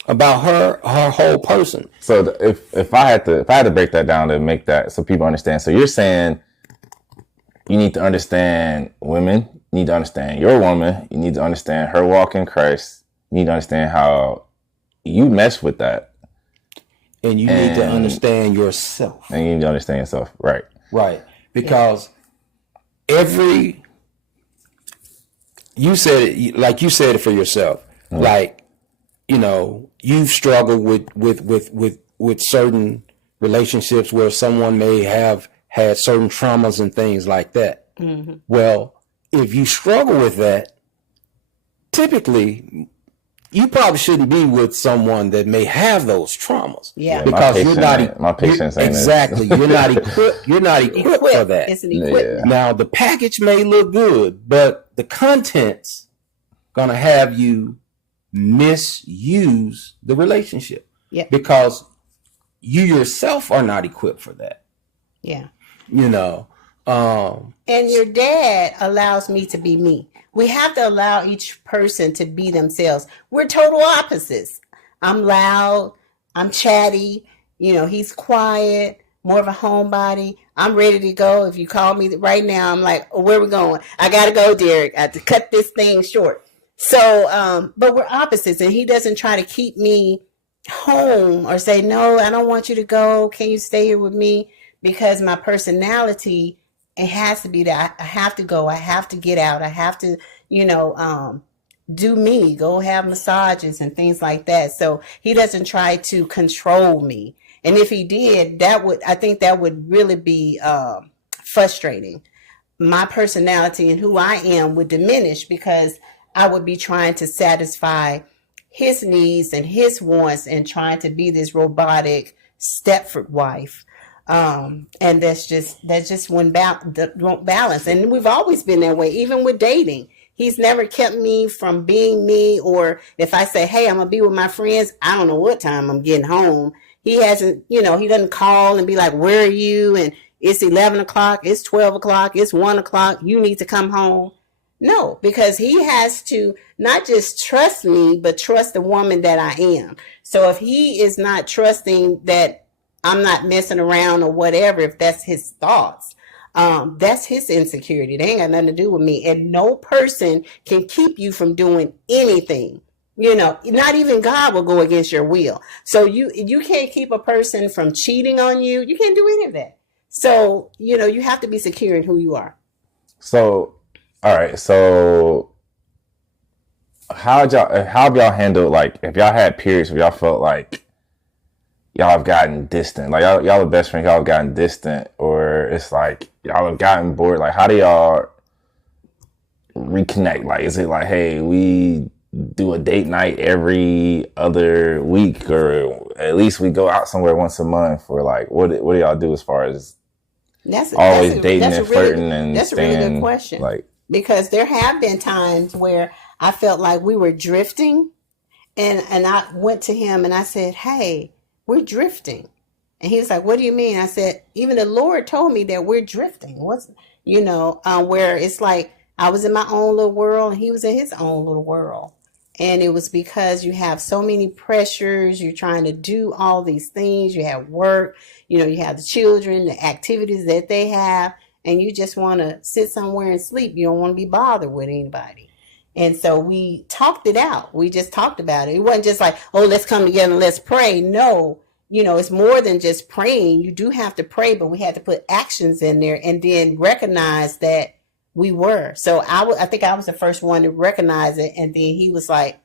About her whole person. So if I had to break that down to make that so people understand. So you're saying you need to understand women, you need to understand your woman, you need to understand her walk in Christ, you need to understand how you mesh with that. And you need to understand yourself. And you need to understand yourself, right. Right. Because you said it for yourself. Mm-hmm. Like, you've struggled with certain relationships where someone may have had certain traumas and things like that. Mm-hmm. Well, if you struggle with that, typically you probably shouldn't be with someone that may have those traumas. Yeah. Because my patience ain't exactly. You're not equipped. You're not equipped for that. It's an equipment. Yeah. Now the package may look good, but the content's gonna have you misuse the relationship. Yeah. Because you yourself are not equipped for that. Yeah. And your dad allows me to be me. We have to allow each person to be themselves. We're total opposites. I'm loud. I'm chatty. He's quiet, more of a homebody. I'm ready to go. If you call me right now, I'm like, oh, where we going? I got to go, Derek. I have to cut this thing short. So, but we're opposites, and he doesn't try to keep me home or say, no, I don't want you to go. Can you stay here with me? Because my personality, it has to be that I have to go. I have to get out. I have to, do me, go have massages and things like that. So he doesn't try to control me. And if he did, I think that would really be frustrating. My personality and who I am would diminish because I would be trying to satisfy his needs and his wants and trying to be this robotic Stepford wife. And that's just won't balance. And we've always been that way, even with dating. He's never kept me from being me, or if I say, hey, I'm gonna be with my friends, I don't know what time I'm getting home. He hasn't, he doesn't call and be like, where are you? And it's 11 o'clock, it's 12 o'clock, it's 1 o'clock, you need to come home. No, because he has to not just trust me, but trust the woman that I am. So if he is not trusting that I'm not messing around or whatever, if that's his thoughts, that's his insecurity. They ain't got nothing to do with me. And no person can keep you from doing anything. Not even God will go against your will. So you can't keep a person from cheating on you. You can't do any of that. So, you have to be secure in who you are. So, all right. So how have y'all handled, like, if y'all had periods where y'all felt like y'all have gotten distant, like y'all are best friends, y'all have gotten distant, or it's like y'all have gotten bored? Like, how do y'all reconnect? Like, is it like, hey, we do a date night every other week, or at least we go out somewhere once a month, or like, what do y'all do as far as always dating and flirting? And that's a really good question. Like, because there have been times where I felt like we were drifting, and I went to him and I said, hey, we're drifting. And he was like, what do you mean? I said, even the Lord told me that we're drifting. Where it's like I was in my own little world and he was in his own little world. And it was because you have so many pressures. You're trying to do all these things. You have work, you have the children, the activities that they have, and you just want to sit somewhere and sleep. You don't want to be bothered with anybody. And so we talked it out. We just talked about it. It wasn't just like, oh, let's come together and let's pray. No, it's more than just praying. You do have to pray, but we had to put actions in there and then recognize that we were. So I think I was the first one to recognize it. And then he was like,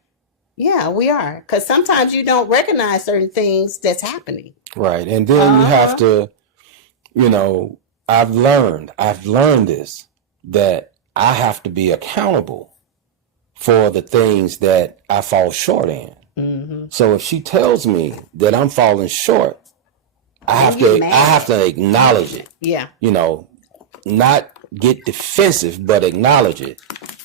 yeah, we are. Because sometimes you don't recognize certain things that's happening. Right. And then you have to, I've learned this, that I have to be accountable for the things that I fall short in. Mm-hmm. So if she tells me that I'm falling short, I have to acknowledge it. Yeah. Not get defensive, but acknowledge it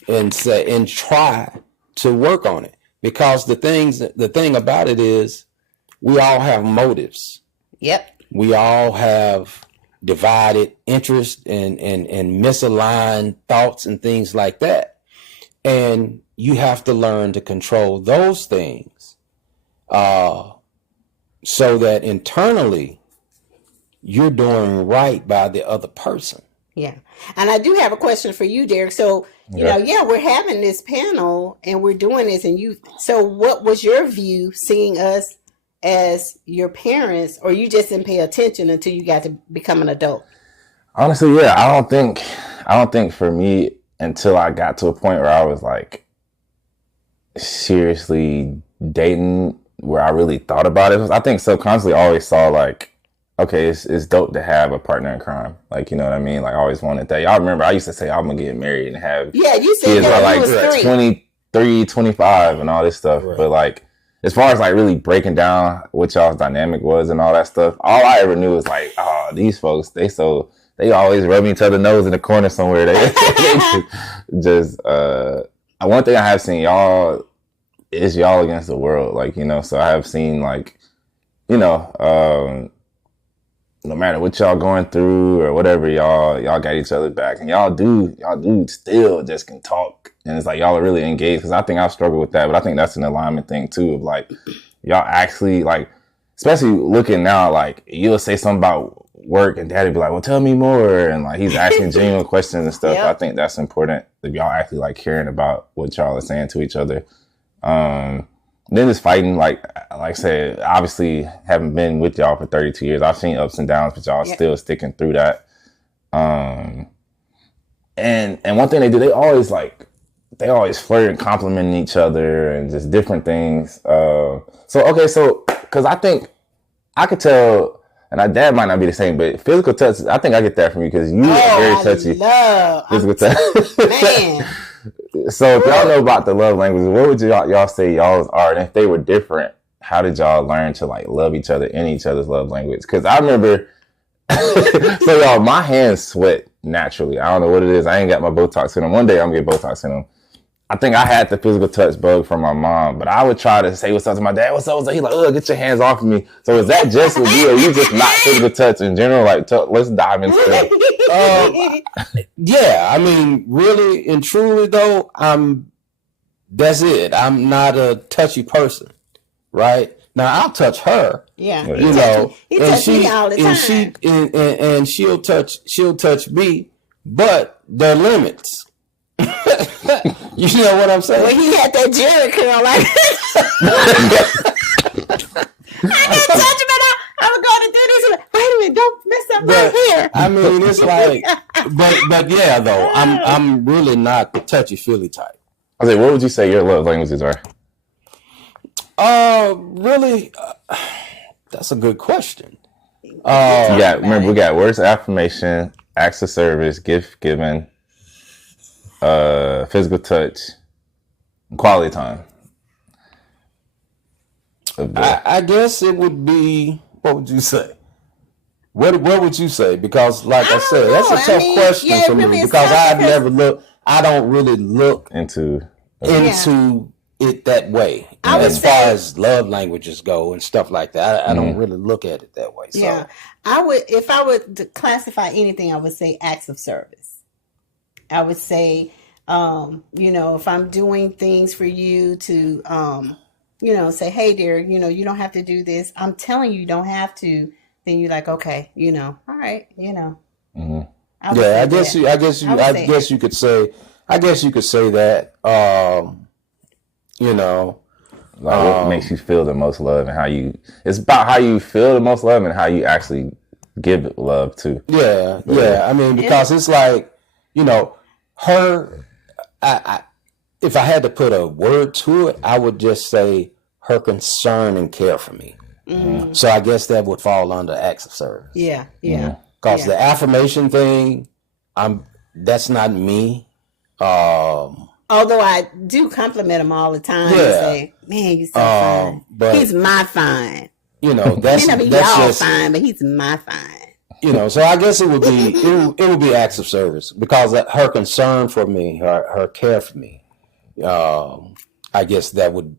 and say and try to work on it. Because the thing about it is, we all have motives. Yep. We all have divided interest and misaligned thoughts and things like that. And you have to learn to control those things so that internally you're doing right by the other person. Yeah. And I do have a question for you, Derek. So, we're having this panel and we're doing this so what was your view seeing us as your parents, or you just didn't pay attention until you got to become an adult? Honestly, yeah, I don't think for me until I got to a point where I was like seriously dating where I really thought about it. I think subconsciously I always saw like, okay, it's dope to have a partner in crime. Like, you know what I mean? Like, I always wanted that. Y'all remember I used to say I'm going to get married and have you said kids by like was 23, 25 and all this stuff. Right. But like, as far as like really breaking down what y'all's dynamic was and all that stuff, all I ever knew was like, oh, these folks, they always rub each other's nose in the corner somewhere. They just one thing I have seen y'all is y'all against the world. Like, so I have seen like, no matter what y'all going through or whatever, y'all got each other back, and y'all do still just can talk, and it's like y'all are really engaged. Because I think I've struggled with that, but I think that's an alignment thing too. Of like y'all actually like, especially looking now, like you'll say something about work, and Daddy be like, "Well, tell me more," and like he's asking genuine questions and stuff. Yep. I think that's important if y'all actually like caring about what y'all are saying to each other. Then it's fighting, like I said, obviously haven't been with y'all for 32 years. I've seen ups and downs, but y'all still sticking through that. And one thing they do, they always flirt and compliment each other and just different things. Because I think I could tell, and my dad might not be the same, but physical touch, I think I get that from you because you are very touchy. Physical touch. Man. So if y'all know about the love languages, what would y'all say y'all's are? And if they were different, how did y'all learn to like love each other in each other's love language? Because I remember, so y'all, my hands sweat naturally. I don't know what it is. I ain't got my Botox in them. One day I'm gonna get Botox in them. I think I had the physical touch bug from my mom, but I would try to say what's up to my dad. What's up? He's like, oh, get your hands off of me. So is that just with you, or you just not physical touch in general? Like, let's dive into it. Yeah, I mean, really and truly though, that's it. I'm not a touchy person, right? Now I'll touch her. Yeah. He touches me all the time. And she'll touch me, but there are limits. You know what I'm saying? Well, he had that Jerry curl like I didn't touch him at all. I was going to do this. Like, wait a minute, don't mess up right here. I mean, it's like, but yeah, though, I'm really not the touchy feely type. I was like, what would you say your love languages are? Really, that's a good question. Remember, we got words of affirmation, acts of service, gift giving, physical touch, quality time. I guess it would be, what would you say? What would you say? Because like I said, that's a tough question for me because I don't really look into it that way. I would As far say- as love languages go and stuff like that, I don't really look at it that way. So. Yeah, I would, if I would classify anything, I would say acts of service. I would say, if I'm doing things for you to, say, hey, dear, you don't have to do this. I'm telling you don't have to. Then you're like, okay, all right, Mm-hmm. I guess you could say that. Like what makes you feel the most love and it's about how you feel the most love and how you actually give love too. Yeah. I mean, because it's like, her, if I had to put a word to it, I would just say her concern and care for me. Mm-hmm. So I guess that would fall under acts of service. Yeah. Because the affirmation thing, that's not me. Although I do compliment him all the time and say, man, you're so fine. But he's my fine. That's y'all just fine, but he's my fine. So I guess it would be it would be acts of service because her concern for me, her care for me. I guess that would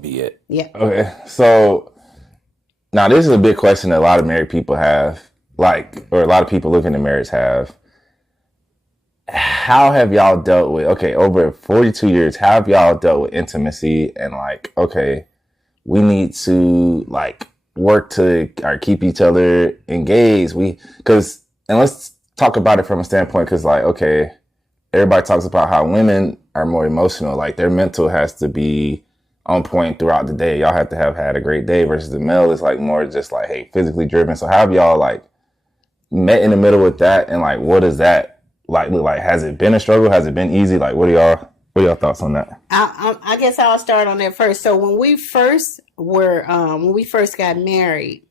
be it. Yeah. Okay. So now this is a big question that a lot of married people have, or a lot of people looking at marriage have. How have y'all dealt with, over 42 years, how have y'all dealt with intimacy and we need to work to keep each other engaged? And let's talk about it from a standpoint, because everybody talks about how women are more emotional, their mental has to be on point throughout the day. Y'all have to have had a great day versus the male is more just hey, physically driven. So how have y'all met in the middle with that, and what does that look like? Has it been a struggle? Has it been easy? What are y'all thoughts on that? I guess I'll start on that first. So when we first got married,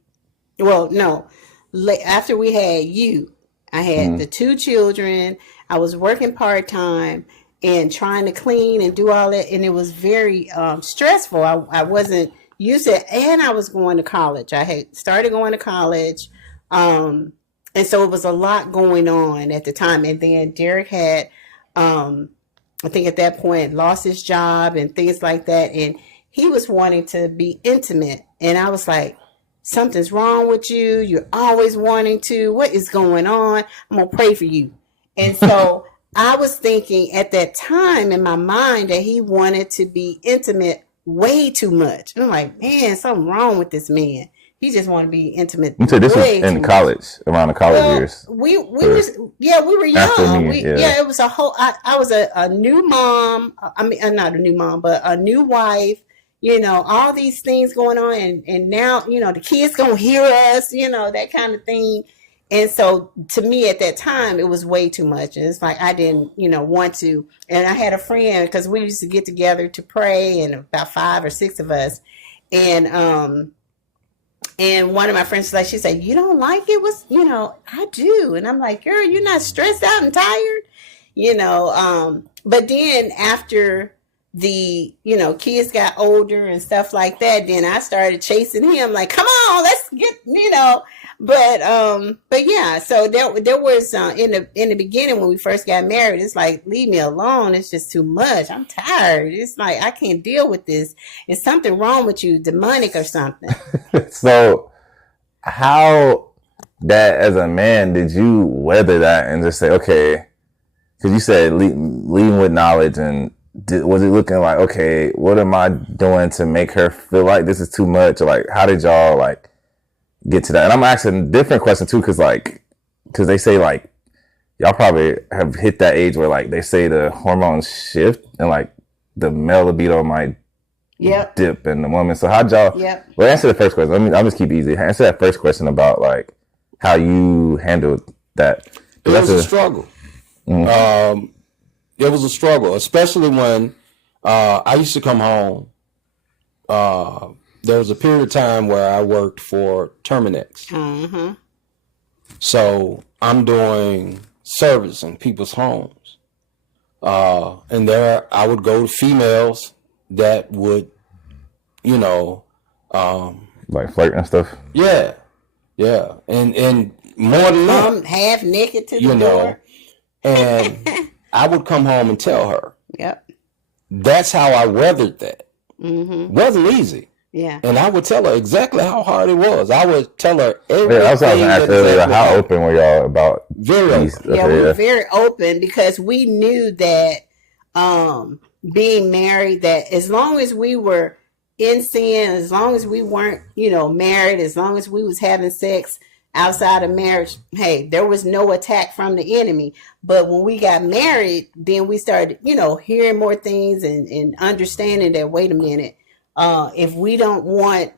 after we had you, I had the 2 children. I was working part-time and trying to clean and do all that. And it was very stressful. I wasn't used to it. And I was going to college. I had started going to college. And so it was a lot going on at the time. And then Derek had, I think at that point, lost his job and things like that. And he was wanting to be intimate. And I was like, something's wrong with you. You're always wanting to. What is going on? I'm going to pray for you. And so I was thinking at that time in my mind that he wanted to be intimate way too much. And I'm like, man, something wrong with this man. He just wanted to be intimate. So this was in college, around the college years. We were young. It was a whole. I was a new mom. I mean, not a new mom, but a new wife. All these things going on, and now the kids gonna hear us. That kind of thing. And so to me at that time, it was way too much. And it's I didn't, want to. And I had a friend, because we used to get together to pray, and about 5 or 6 of us, and one of my friends was she said, you don't like it? I do. And I'm like, girl, you're not stressed out and tired? But then after the, kids got older and stuff like that, then I started chasing him come on, let's get, but yeah, so there was, in the beginning when we first got married, it's leave me alone. It's just too much. I'm tired. It's I can't deal with this. Is something wrong with you, demonic or something? So how that as a man did you weather that and just say, okay, because you said leading with knowledge, and was it looking okay, what am I doing to make her feel like this is too much? Or how did y'all get to that? And I'm asking a different question too, because they say y'all probably have hit that age where they say the hormones shift and the male libido might dip in the woman. So how'd y'all well, answer the first question. I'll just keep it easy. Answer that first question about how you handled that. It was a struggle. Mm-hmm. It was a struggle, especially when I used to come home. There was a period of time where I worked for Terminex. Mm-hmm. So I'm doing service in people's homes. And there I would go to females that would, flirt and stuff. Yeah. Yeah. And more than that, half naked to the door. And I would come home and tell her. Yep. that's how I weathered that. Mm-hmm. Wasn't easy. Yeah. And I would tell her exactly how hard it was. I would tell her everything. Yeah, I was going to ask earlier, how open were y'all about very these? open. Yeah, we were very open because we knew that being married, that as long as we were in sin, as long as we weren't, married, as long as we was having sex outside of marriage, hey, there was no attack from the enemy. But when we got married, then we started, hearing more things and understanding that, wait a minute, if we don't want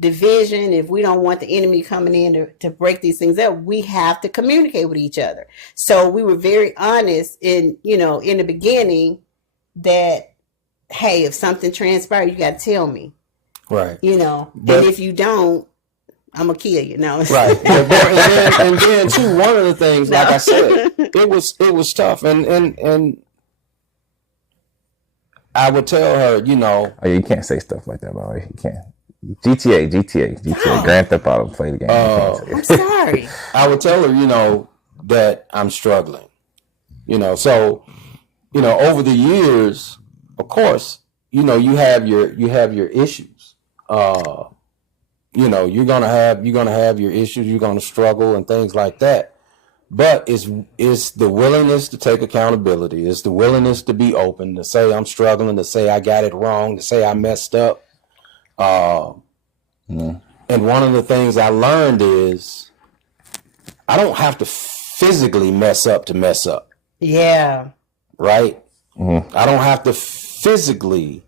division, if we don't want the enemy coming in to break these things up, we have to communicate with each other. So we were very honest in the beginning that, hey, if something transpired, you got to tell me. Right. And if you don't, I'm gonna kill you. No. Right. and then too, one of the things, like I said, it was tough, and I would tell her, Oh, you can't say stuff like that, by the way. You can't. GTA, Grand Theft Auto, play the game. I'm sorry. I would tell her, that I'm struggling. So, over the years, of course, you have your issues. You're gonna have your issues. You're gonna struggle and things like that. But it's the willingness to take accountability. It's the willingness to be open, to say I'm struggling, to say I got it wrong, to say I messed up. And one of the things I learned is I don't have to physically mess up to mess up. Yeah. Right? Mm-hmm. I don't have to physically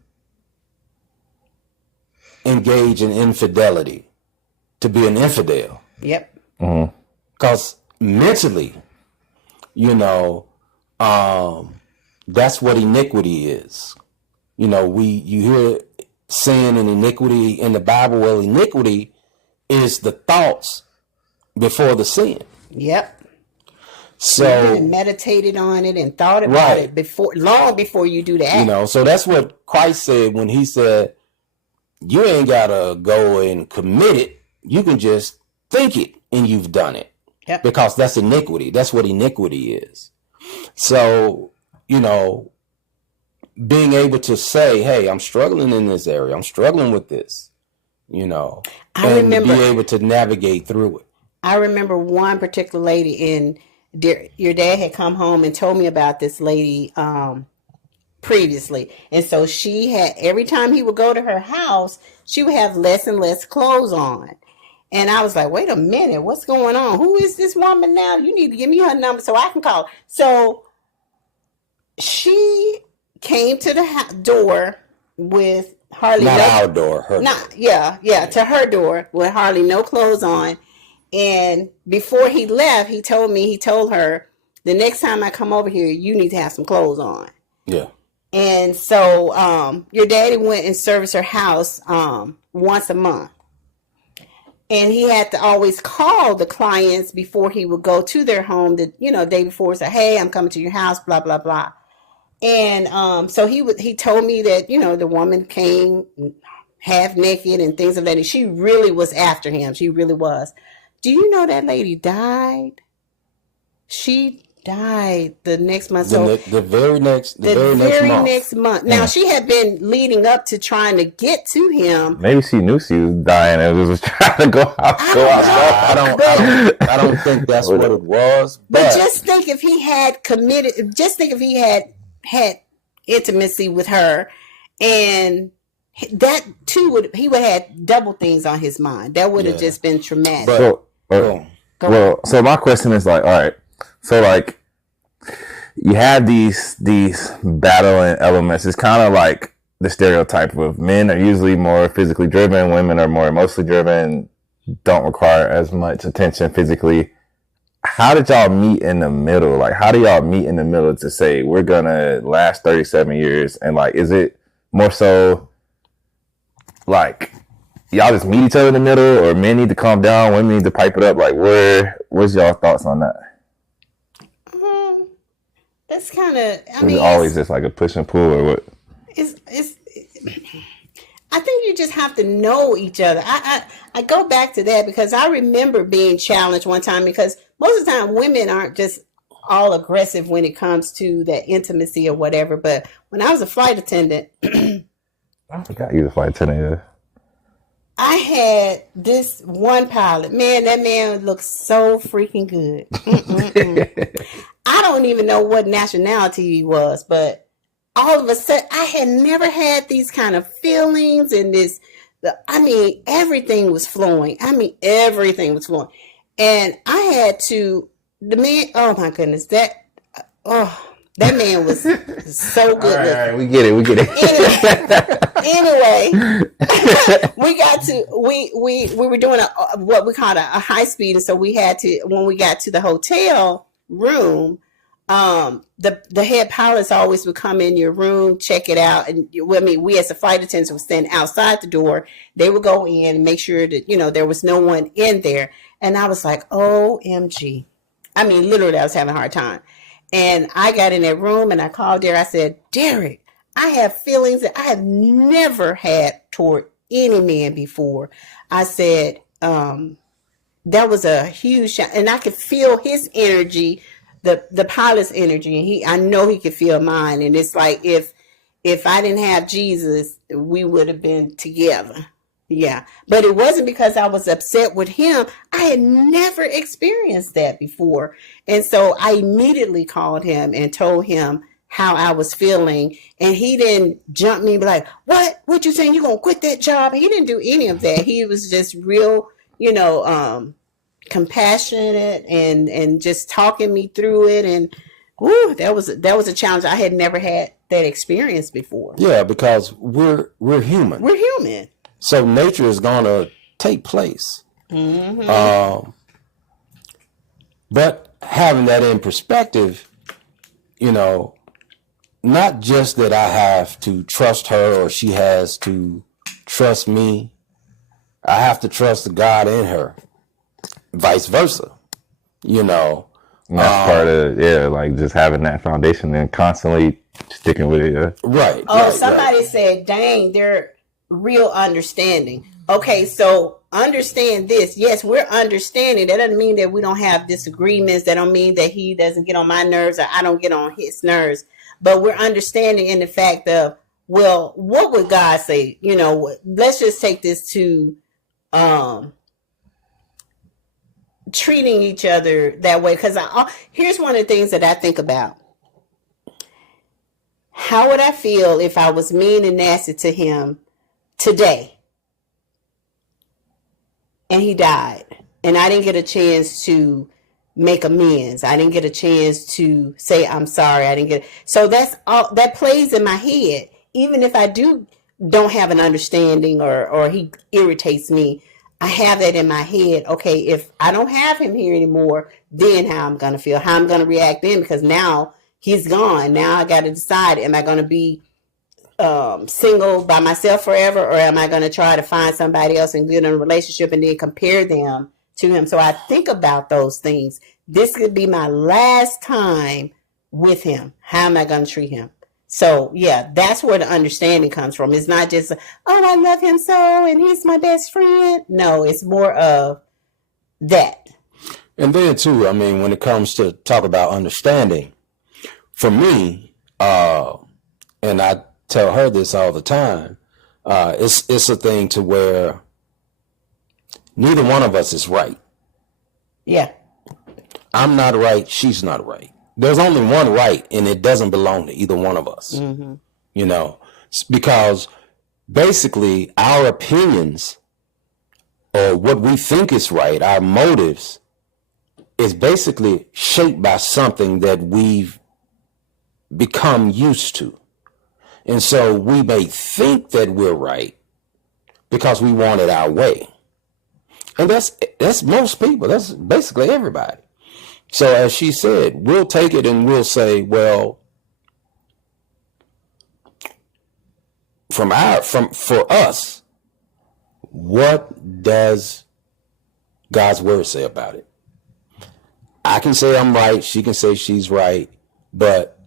engage in infidelity to be an infidel. Yep. Because mentally, that's what iniquity is. You hear sin and iniquity in the Bible. Well, iniquity is the thoughts before the sin. Yep. So you meditated on it and thought about it long before you do the act. So that's what Christ said when he said, you ain't gotta go and commit it. You can just think it and you've done it. Yep. Because that's iniquity. That's what iniquity is. So, being able to say, hey, I'm struggling in this area. I'm struggling with this, and be able to navigate through it. I remember one particular lady, and your dad had come home and told me about this lady previously. And so she had, every time he would go to her house, she would have less and less clothes on. And I was like, wait a minute, what's going on? Who is this woman now? You need to give me her number so I can call. So she came to the door with hardly to her door. To her door with hardly no clothes on. And before he left, he told her, the next time I come over here, you need to have some clothes on. Yeah. And so your daddy went and serviced her house once a month. And he had to always call the clients before he would go to their home the day before, say, hey, I'm coming to your house, blah, blah, blah. And so he told me that, the woman came half naked and things of that. And she really was after him. She really was. Do you know that lady died? She died the next month. The very next month. Now, she had been leading up to trying to get to him. Maybe she knew she was dying and was trying to go out. I don't think that's what it was. But just think if he had committed, just think if he had intimacy with her, and that too he would have had double things on his mind. That would have just been traumatic. So my question is like, all right, so like you have these battling elements. It's kind of like the stereotype of men are usually more physically driven, women are more emotionally driven, don't require as much attention physically. How did y'all meet in the middle? Like, how do y'all meet in the middle to say we're gonna last 37 years? And like, is it more so like y'all just meet each other in the middle, or men need to calm down, women need to pipe it up? Like, what's y'all thoughts on that? That's kind of, it's always just like a push and pull, or what? I think you just have to know each other. I go back to that because I remember being challenged one time, because most of the time women aren't just all aggressive when it comes to that intimacy or whatever. But when I was a flight attendant, I forgot you was a flight attendant. I had this one pilot. Man, that man looked so freaking good. I don't even know what nationality he was, but all of a sudden, I had never had these kind of feelings and this. I mean, everything was flowing. And I had to, the man, oh my goodness, that man was so good. All right, we get it. Anyway, we were doing what we called a high speed. And so we had to, when we got to the hotel room, the head pilots always would come in your room, check it out. And we as the flight attendants would stand outside the door. They would go in and make sure that, there was no one in there. And I was like, OMG. I mean, literally, I was having a hard time. And I got in that room and I called Derek. I said, Derek, I have feelings that I have never had toward any man before. I said, that was a huge shot. And I could feel his energy, the pilot's energy. And I know he could feel mine. And it's like, if I didn't have Jesus, we would have been together. Yeah. But it wasn't because I was upset with him. I had never experienced that before. And so I immediately called him and told him how I was feeling. And he didn't jump me and be like, what you saying? You going to quit that job? He didn't do any of that. He was just real, compassionate and just talking me through it. And that was a challenge. I had never had that experience before. Yeah, because we're human. We're human. So nature is going to take place. Mm-hmm. But having that in perspective, not just that I have to trust her or she has to trust me. I have to trust the God in her. Vice versa. And that's part of like just having that foundation and constantly sticking with it. Yeah. Right. Somebody said, dang, they're real understanding. Okay, so understand this. Yes, we're understanding. That doesn't mean that we don't have disagreements. That don't mean that he doesn't get on my nerves or I don't get on his nerves. But we're understanding in the fact of, well, what would God say? Let's just take this to treating each other that way. Because here's one of the things that I think about. How would I feel if I was mean and nasty to him today and he died and I didn't get a chance to make amends? I didn't get a chance to say I'm sorry. So that's all that plays in my head. Even if I don't have an understanding or he irritates me, I have that in my head. Okay, if I don't have him here anymore, then how I'm going to feel, how I'm going to react then, because now he's gone. Now I got to decide, am I going to be single by myself forever, or am I going to try to find somebody else and get in a relationship and then compare them to him? So I think about those things. This could be my last time with him. How am I going to treat him? So yeah, that's where the understanding comes from. It's not just, I love him so and he's my best friend. No, it's more of that. And then too, when it comes to talk about understanding, for me, and I tell her this all the time, it's a thing to where neither one of us is right. Yeah. I'm not right. She's not right. There's only one right, and it doesn't belong to either one of us. Mm-hmm. Because basically our opinions or what we think is right, our motives, is basically shaped by something that we've become used to. And so we may think that we're right because we want it our way. And that's most people. That's basically everybody. So as she said, we'll take it and we'll say, well, for us, what does God's word say about it? I can say I'm right. She can say she's right. But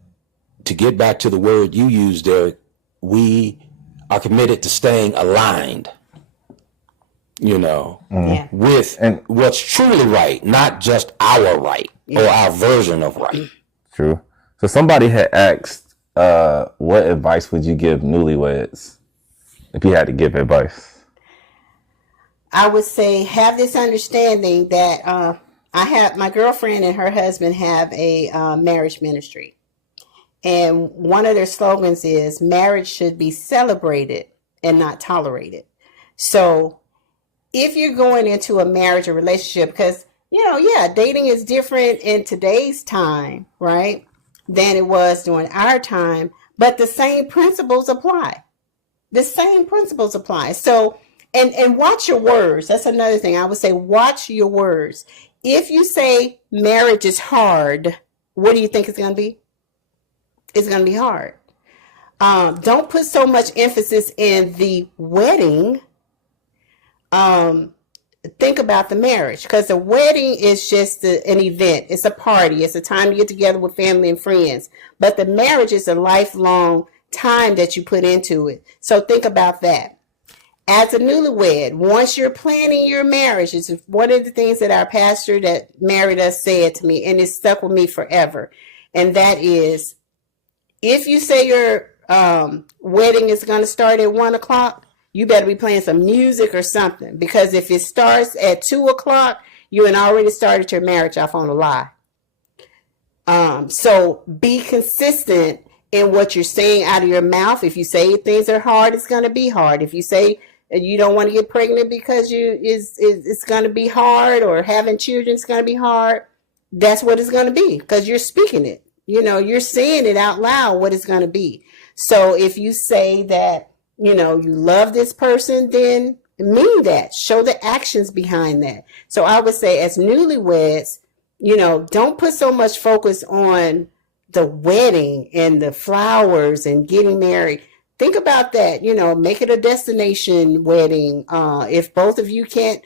to get back to the word you used, Derek, we are committed to staying aligned, with what's truly right, not just our right. or our version of right. True. So somebody had asked, what advice would you give newlyweds if you had to give advice? I would say have this understanding that I have my girlfriend and her husband have a marriage ministry. And one of their slogans is marriage should be celebrated and not tolerated. So if you're going into a marriage or relationship, because, dating is different in today's time, right, than it was during our time, but the same principles apply. The same principles apply. So, and watch your words. That's another thing. I would say watch your words. If you say marriage is hard, what do you think it's going to be? It's going to be hard. Don't put so much emphasis in the wedding. Think about the marriage, because the wedding is just an event. It's a party. It's a time to get together with family and friends. But the marriage is a lifelong time that you put into it. So think about that. As a newlywed, once you're planning your marriage, it's one of the things that our pastor that married us said to me, and it stuck with me forever. And that is, if you say your wedding is going to start at 1 o'clock, you better be playing some music or something. Because if it starts at 2 o'clock, you had already started your marriage off on a lie. So be consistent in what you're saying out of your mouth. If you say things are hard, it's going to be hard. If you say you don't want to get pregnant because it's going to be hard, or having children is going to be hard, that's what it's going to be, because you're speaking it. You're saying it out loud what it's going to be. So if you say that, you love this person, then mean that. Show the actions behind that. So I would say, as newlyweds, don't put so much focus on the wedding and the flowers and getting married. Think about that. Make it a destination wedding. If both of you can't,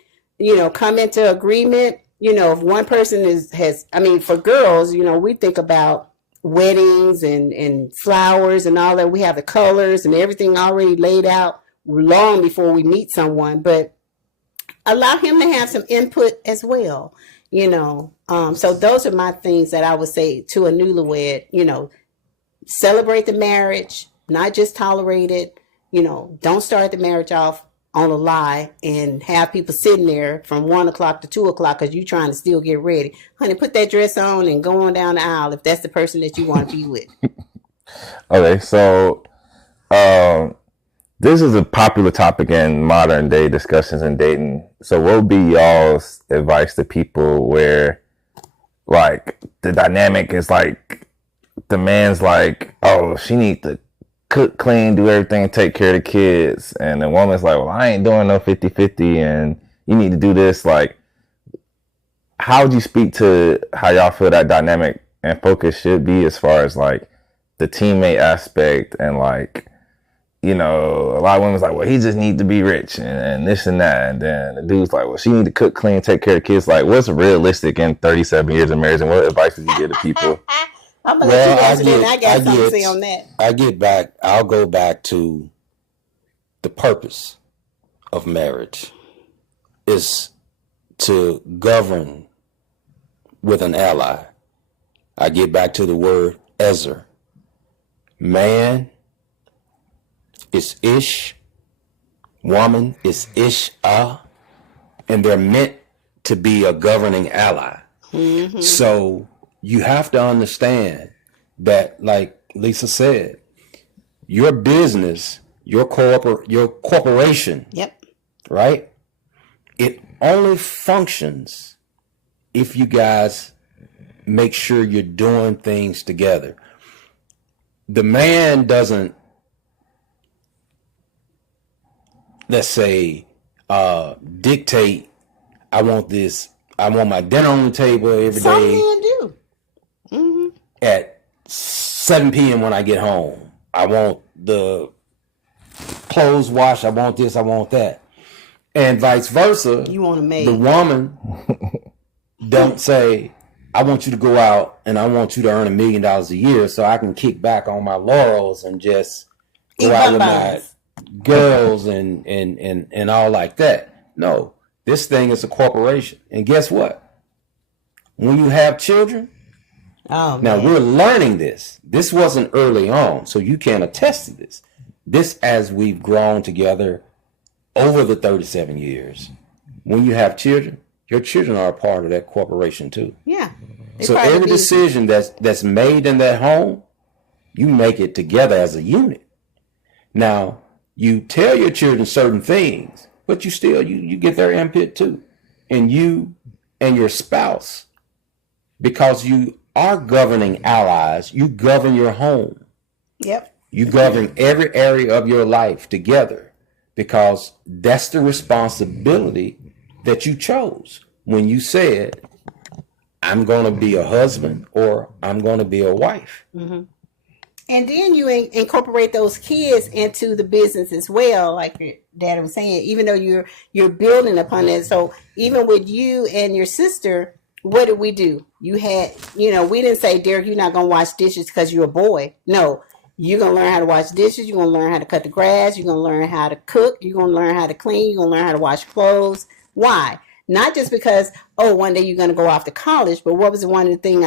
come into agreement, if one person for girls, we think about weddings and flowers and all that. We have the colors and everything already laid out long before we meet someone, but allow him to have some input as well. So those are my things that I would say to a newlywed. Celebrate the marriage, not just tolerate it. Don't start the marriage off on a lie and have people sitting there from 1 o'clock to 2 o'clock because you're trying to still get ready. Honey, put that dress on and go on down the aisle if that's the person that you want to be with. Okay, so this is a popular topic in modern day discussions and dating. So what would be y'all's advice to people where, like, the dynamic is like, the man's like, oh, she needs to cook, clean, do everything, take care of the kids. And the woman's like, well, I ain't doing no 50-50 and you need to do this. Like, how would you speak to how y'all feel that dynamic and focus should be as far as like the teammate aspect and like, a lot of women's like, well, he just need to be rich and this and that. And then the dude's like, well, she need to cook, clean, take care of kids. Like, what's realistic in 37 years of marriage, and what advice would you give to people? I'm going to let you answer that, and I got something to say on that. I'll go back to the purpose of marriage is to govern with an ally. I get back to the word ezer. Man is ish, woman is ish-ah, and they're meant to be a governing ally. Mm-hmm. So you have to understand that, like Lisa said, your business, your corporation, yep, right? It only functions if you guys make sure you're doing things together. The man doesn't, let's say, dictate, I want this, I want my dinner on the table every day. Some men do. Mm-hmm. At 7 p.m. when I get home. I want the clothes washed, I want this, I want that. And vice versa. You want a maid. The woman don't say, I want you to go out and I want you to earn $1 million a year so I can kick back on my laurels and just go out with my girls and all like that. No, this thing is a corporation. And guess what? when you have children, Oh, now man. we're learning this. This wasn't early on, so you can attest to this. This as we've grown together over the 37 years. When you have children, your children are a part of that corporation too. Yeah. They So part of every the business. decision that's made in that home, you make it together as a unit. Now, you tell your children certain things, but you still you get their input too. And you and your spouse, because you are governing allies, you govern your home. Yep. You govern every area of your life together, because that's the responsibility that you chose when you said, I'm going to be a husband or I'm going to be a wife. Mm-hmm. And then you incorporate those kids into the business as well, like your dad was saying, even though you're building upon it. So even with you and your sister, what did we do? You had, we didn't say, Derek, you're not going to wash dishes because you're a boy. No, you're going to learn how to wash dishes. You're going to learn how to cut the grass. You're going to learn how to cook. You're going to learn how to clean. You're going to learn how to wash clothes. Why? Not just because, one day you're going to go off to college, but what was one of the things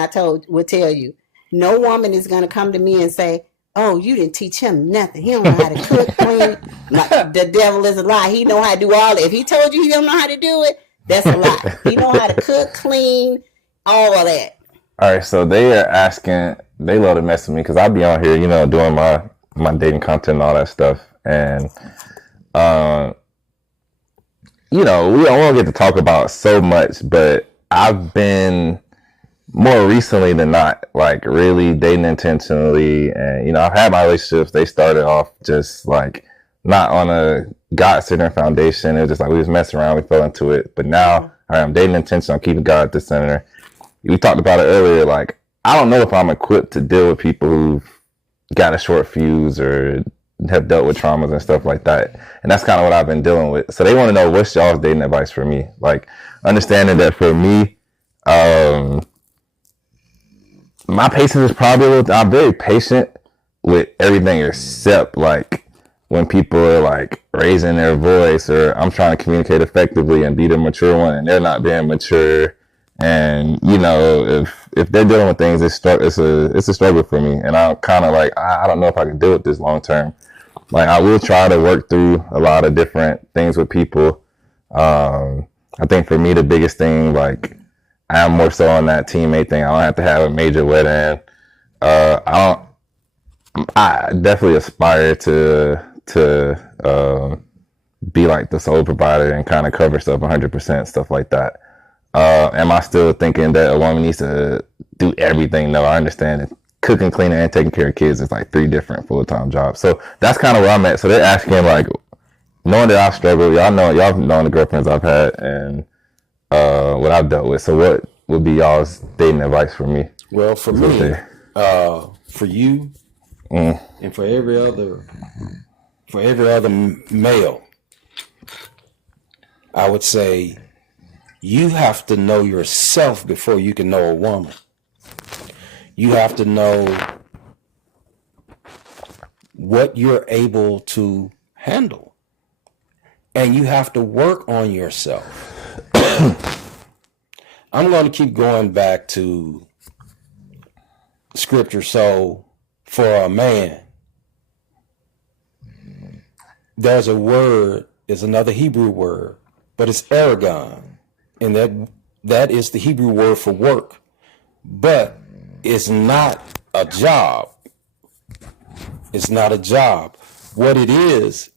would tell you? No woman is going to come to me and say, oh, you didn't teach him nothing. He don't know how to cook, clean. The devil is a lie. He know how to do all that. If he told you he don't know how to do it, that's a lie. He know how to cook, clean, all of that. All right, so they are asking, they love to mess with me because I be on here, doing my dating content and all that stuff. And, we don't get to talk about so much, but I've been more recently than not, like really dating intentionally. And, I've had my relationships. They started off just like not on a God-centered foundation. It was just like we was messing around. We fell into it. But now, all right, I'm dating intentional. I'm keeping God at the center. We talked about it earlier. Like, I don't know if I'm equipped to deal with people who've got a short fuse or have dealt with traumas and stuff like that. And that's kind of what I've been dealing with. So they want to know, what's y'all's dating advice for me? Like, understanding that for me, my patience is probably I'm very patient with everything except like when people are like raising their voice, or I'm trying to communicate effectively and be the mature one and they're not being mature. And if they're dealing with things, it's a struggle for me. And I'm kind of like, I don't know if I can deal with this long term. Like, I will try to work through a lot of different things with people. I think for me, the biggest thing, like, I'm more so on that teammate thing. I don't have to have a major wedding. I definitely aspire to be like the sole provider and kind of cover stuff 100%, stuff like that. Am I still thinking that a woman needs to do everything? No, I understand it. Cooking, cleaning, and taking care of kids is like 3 different full-time jobs. So that's kind of where I'm at. So they're asking, like, knowing that I've struggled, y'all know the girlfriends I've had and what I've dealt with. So what would be y'all's dating advice for me? Well, for me, for you, and for every other male, I would say you have to know yourself before you can know a woman. You have to know what you're able to handle, and you have to work on yourself. I'm going to keep going back to scripture. So for a man, there's another Hebrew word, but it's ergon. And that is the Hebrew word for work. But it's not a job. It's not a job. What it is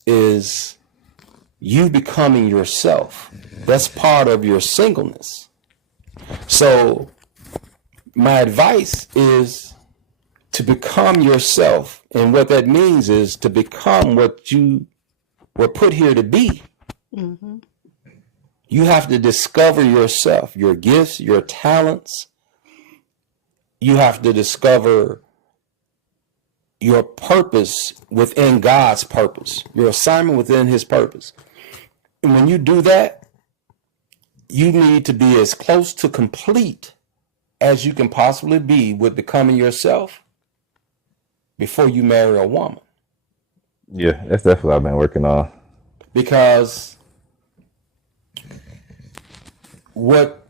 you becoming yourself. That's part of your singleness. So my advice is to become yourself. And what that means is to become what you were put here to be. Mm-hmm. You have to discover yourself, your gifts, your talents. You have to discover your purpose within God's purpose, your assignment within his purpose. And when you do that, you need to be as close to complete as you can possibly be with becoming yourself before you marry a woman. Yeah, that's definitely what I've been working on. Because what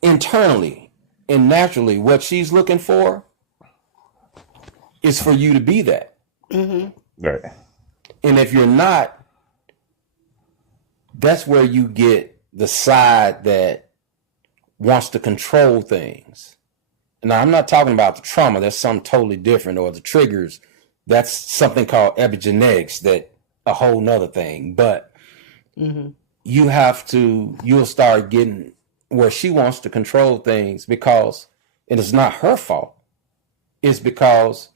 internally, And naturally, what she's looking for is for you to be that. Right. And if you're not, that's where you get the side that wants to control things. Now, I'm not talking about the trauma. That's something totally different, or the triggers. That's something called epigenetics, that a whole nother thing. But you'll start getting where she wants to control things, because it is not her fault. It's because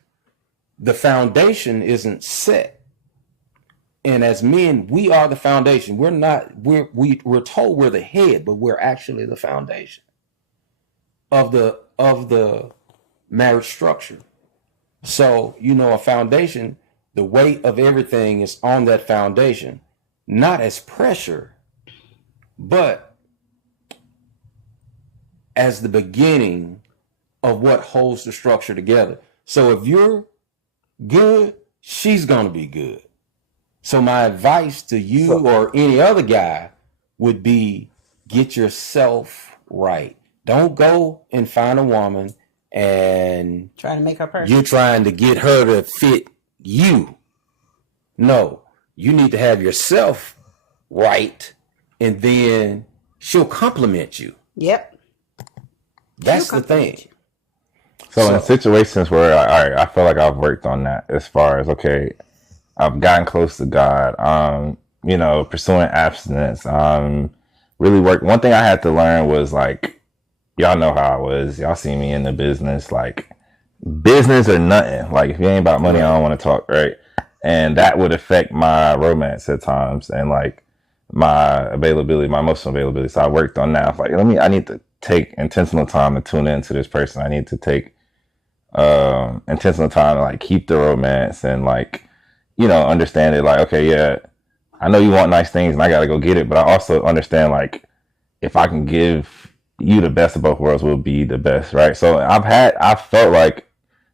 the foundation isn't set. And as men, we are the foundation. We're told we're the head, but we're actually the foundation of the marriage structure. So, a foundation, the weight of everything is on that foundation, not as pressure, but as the beginning of what holds the structure together. So if you're good, she's going to be good. So my advice to you or any other guy would be, get yourself right. Don't go and find a woman and try to make her perfect. You're trying to get her to fit you. No, you need to have yourself right, and then she'll compliment you. Yep. That's the thing. So in situations where, all right, I feel like I've worked on that as far as, okay, I've gotten close to God, pursuing abstinence, really work. One thing I had to learn was, like, y'all know how I was. Y'all see me in the business, like, business or nothing. Like, if you ain't about money, I don't want to talk, right? And that would affect my romance at times, and, like, my availability, my emotional availability. So I worked on that. I was like, I need to take intentional time to tune into this person. I need to take intentional time to, like, keep the romance and, like, understand it. Like, okay, yeah, I know you want nice things and I got to go get it. But I also understand, like, if I can give you the best of both worlds, will be the best. Right. So I felt like,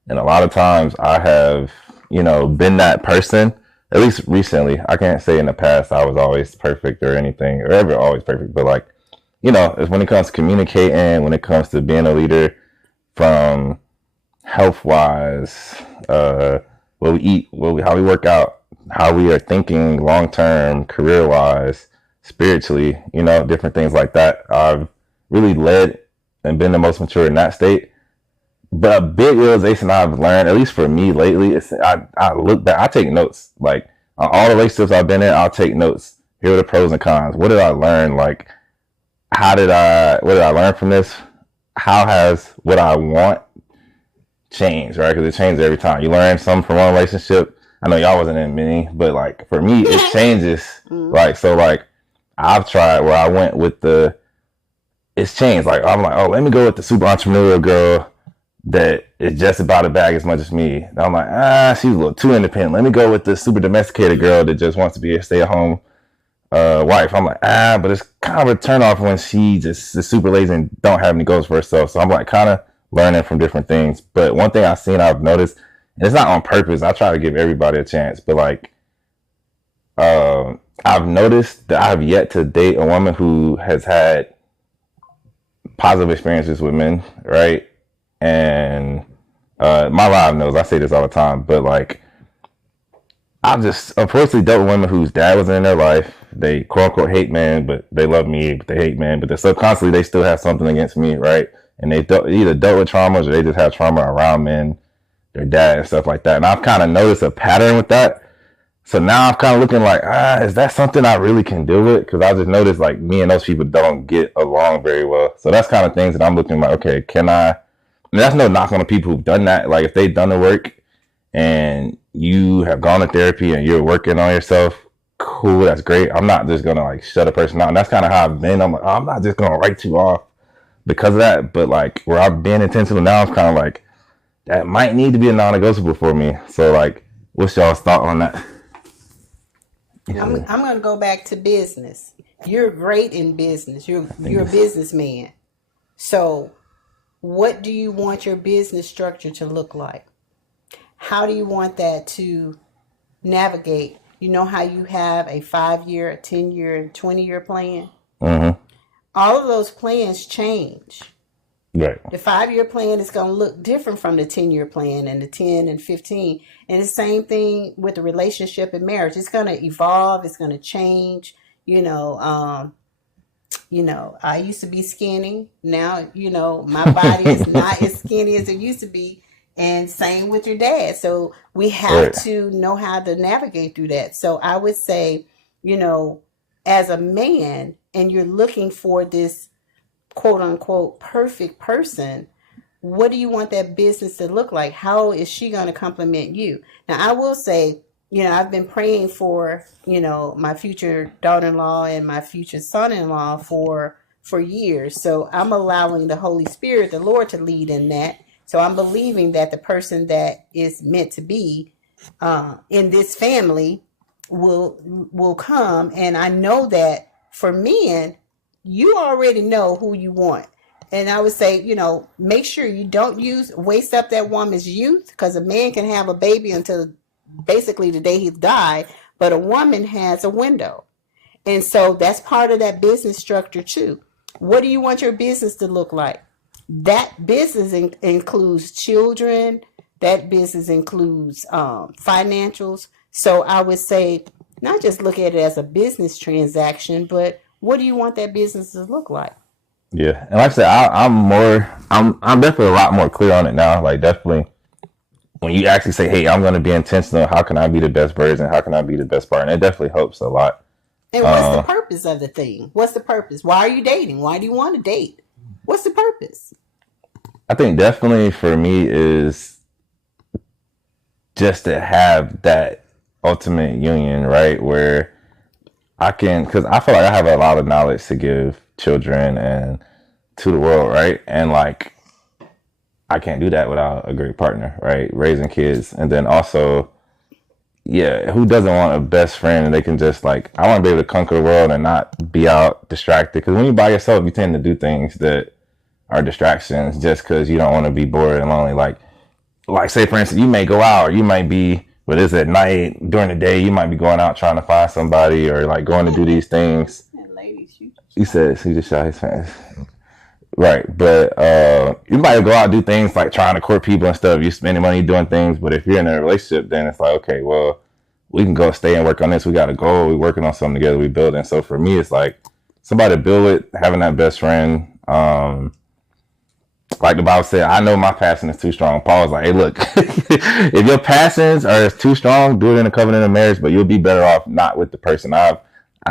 and a lot of times I have, been that person, at least recently. I can't say in the past I was always perfect or anything, or ever always perfect. But, like, it's when it comes to communicating, when it comes to being a leader, from health wise, what we eat, how we work out, how we are thinking long term, career wise, spiritually, different things like that. I've really led and been the most mature in that state. But a big realization I've learned, at least for me lately, is I look back, I take notes. Like, on all the relationships I've been in, I'll take notes. Here are the pros and cons. What did I learn? Like, what did I learn from this? How has what I want changed, right? Because it changes every time. You learn something from one relationship. I know y'all wasn't in many, but, like, for me, it changes. Like, so, like, I've tried where I went with it's changed. Like, I'm like, oh, let me go with the super entrepreneurial girl that is just about a bag as much as me. And I'm like, she's a little too independent. Let me go with the super domesticated girl that just wants to be a stay-at-home wife. I'm like, but it's kind of a turnoff when she just is super lazy and don't have any goals for herself. So I'm, like, kind of learning from different things. But one thing I've noticed, and it's not on purpose, I try to give everybody a chance, but, like, I've noticed that I've yet to date a woman who has had positive experiences with men, right? And my live knows I say this all the time, but, like, I've just unfortunately dealt with women whose dad was in their life. They quote unquote hate men, but they love me, but they hate men, but they're subconsciously they still have something against me, right? And they either dealt with traumas or they just have trauma around men, their dad and stuff like that. And I've kind of noticed a pattern with that. So now I'm kind of looking like, is that something I really can deal with? Because I just noticed, like, me and those people don't get along very well. So that's kind of things that I'm looking like, okay, can I mean, that's no knock on the people who've done that. Like, if they've done the work and you have gone to therapy and you're working on yourself, cool, that's great. I'm not just going to, like, shut a person out. And that's kind of how I've been. I'm like, I'm not just going to write you off because of that. But, like, where I've been intentional now, I'm kind of like, that might need to be a non-negotiable for me. So, like, what's y'all's thought on that? I'm going to go back to business. You're great in business. You're a businessman. So what do you want your business structure to look like? How do you want that to navigate? You know how you have a 5-year, a 10-year, and 20-year plan? Mm-hmm. All of those plans change. Right. The 5-year plan is going to look different from the 10-year plan and the 10 and 15. And the same thing with the relationship and marriage. It's going to evolve. It's going to change. I used to be skinny. Now, my body is not as skinny as it used to be. And same with your dad. So we have to know how to navigate through that. So I would say, as a man, and you're looking for this quote unquote perfect person, what do you want that business to look like? How is she going to complement you? Now, I will say, I've been praying for, my future daughter-in-law and my future son-in-law for years. So I'm allowing the Holy Spirit, the Lord, to lead in that. So I'm believing that the person that is meant to be in this family will come. And I know that for men, you already know who you want. And I would say, make sure you don't waste up that woman's youth, because a man can have a baby until basically the day he died, but a woman has a window. And so that's part of that business structure too. What do you want your business to look like? That business includes children. That business includes financials. So I would say not just look at it as a business transaction, but what do you want that business to look like? Yeah, and like I said, I'm definitely a lot more clear on it now. Like, definitely, when you actually say, "Hey, I'm going to be intentional. How can I be the best version? How can I be the best partner?" It definitely helps a lot. And what's the purpose of the thing? What's the purpose? Why are you dating? Why do you want to date? What's the purpose? I think definitely for me is just to have that ultimate union, right? Where because I feel like I have a lot of knowledge to give children and to the world, right? And like, I can't do that without a great partner, right? Raising kids. And then also, who doesn't want a best friend? And they can just I want to be able to conquer the world and not be out distracted. Because when you're by yourself, you tend to do things that are distractions just because you don't want to be bored and lonely. Like say for instance, you may go out, or you might be, but it's at night, during the day, you might be going out trying to find somebody, or going to do these things. He said he just shot his fans. Right. But you might go out and do things like trying to court people and stuff. You're spending money doing things. But if you're in a relationship, then it's like, okay, well, we can go stay and work on this. We got a goal. We're working on something together. We building. So for me, it's like somebody to build it, having that best friend. Like the Bible said, I know my passion is too strong. Paul was like, hey, look, if your passions are too strong, do it in a covenant of marriage, but you'll be better off not with the person. I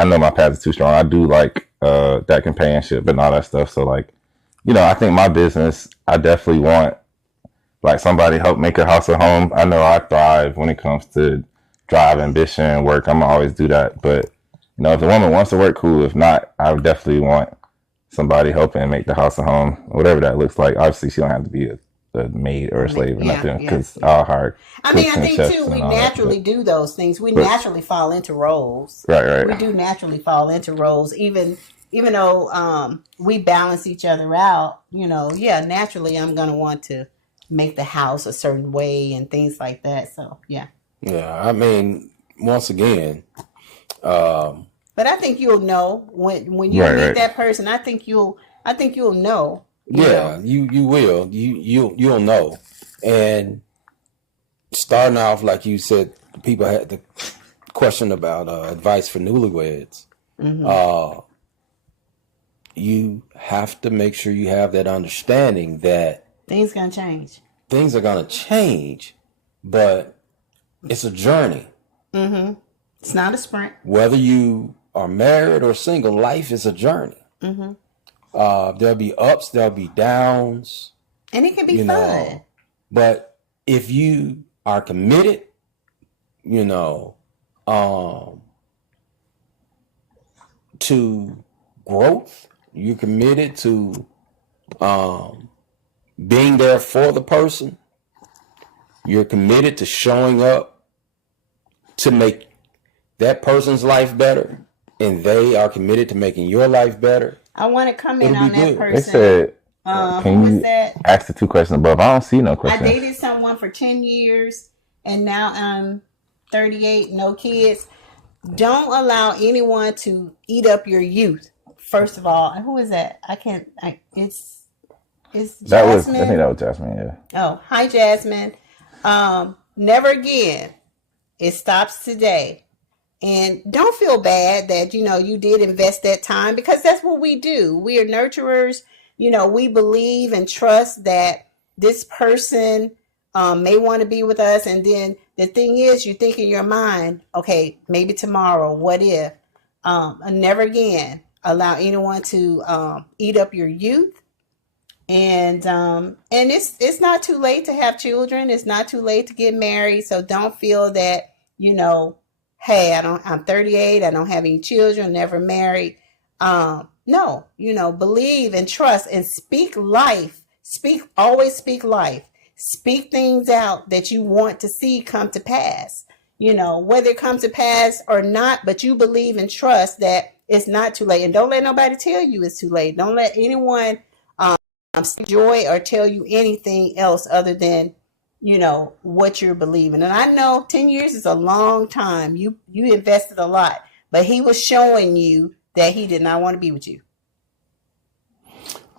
know my passion is too strong. I do like that companionship and all that stuff. So I think my business, I definitely want somebody help make a house a home. I know I thrive when it comes to drive, ambition, work. I'm gonna always do that. But if the woman wants to work, cool. If not, I would definitely want somebody helping make the house a home, whatever that looks like. Obviously, she don't have to be a maid or a slave or nothing, because I'll hire. I think too, we naturally do those things. We naturally fall into roles. Right. We do naturally fall into roles, even though we balance each other out. Naturally, I'm gonna want to make the house a certain way and things like that. So yeah. I mean, once again. But I think you'll know when you meet that person. I think you'll know. You will. You'll know. And starting off, like you said, people had the question about advice for newlyweds. Mm-hmm. You have to make sure you have that understanding that things gonna change. Things are gonna change, but it's a journey. Mm-hmm. It's not a sprint. Whether you are married or single, life is a journey. Mm-hmm. There'll be ups, there'll be downs. And it can be fun. But if you are committed, to growth, you're committed to being there for the person, you're committed to showing up to make that person's life better, and they are committed to making your life better. I want to comment on that person. They said, can you ask the two questions above? I don't see no questions. I dated someone for 10 years, and now I'm 38, no kids. Don't allow anyone to eat up your youth. First of all, who is that? It's That was, I Jasmine. think that was Jasmine, yeah. Oh, hi, Jasmine. Never again. It stops today. And don't feel bad that, you did invest that time, because that's what we do. We are nurturers. We believe and trust that this person may want to be with us. And then the thing is, you think in your mind, okay, maybe tomorrow, what if? Never again allow anyone to eat up your youth. And it's not too late to have children. It's not too late to get married. So don't feel that, hey, I'm 38, I don't have any children, never married. No, believe and trust and speak life. Always speak life. Speak things out that you want to see come to pass. Whether it comes to pass or not, but you believe and trust that it's not too late. And don't let nobody tell you it's too late. Don't let anyone joy or tell you anything else other than what you're believing. And I know 10 years is a long time. You invested a lot, but he was showing you that he did not want to be with you.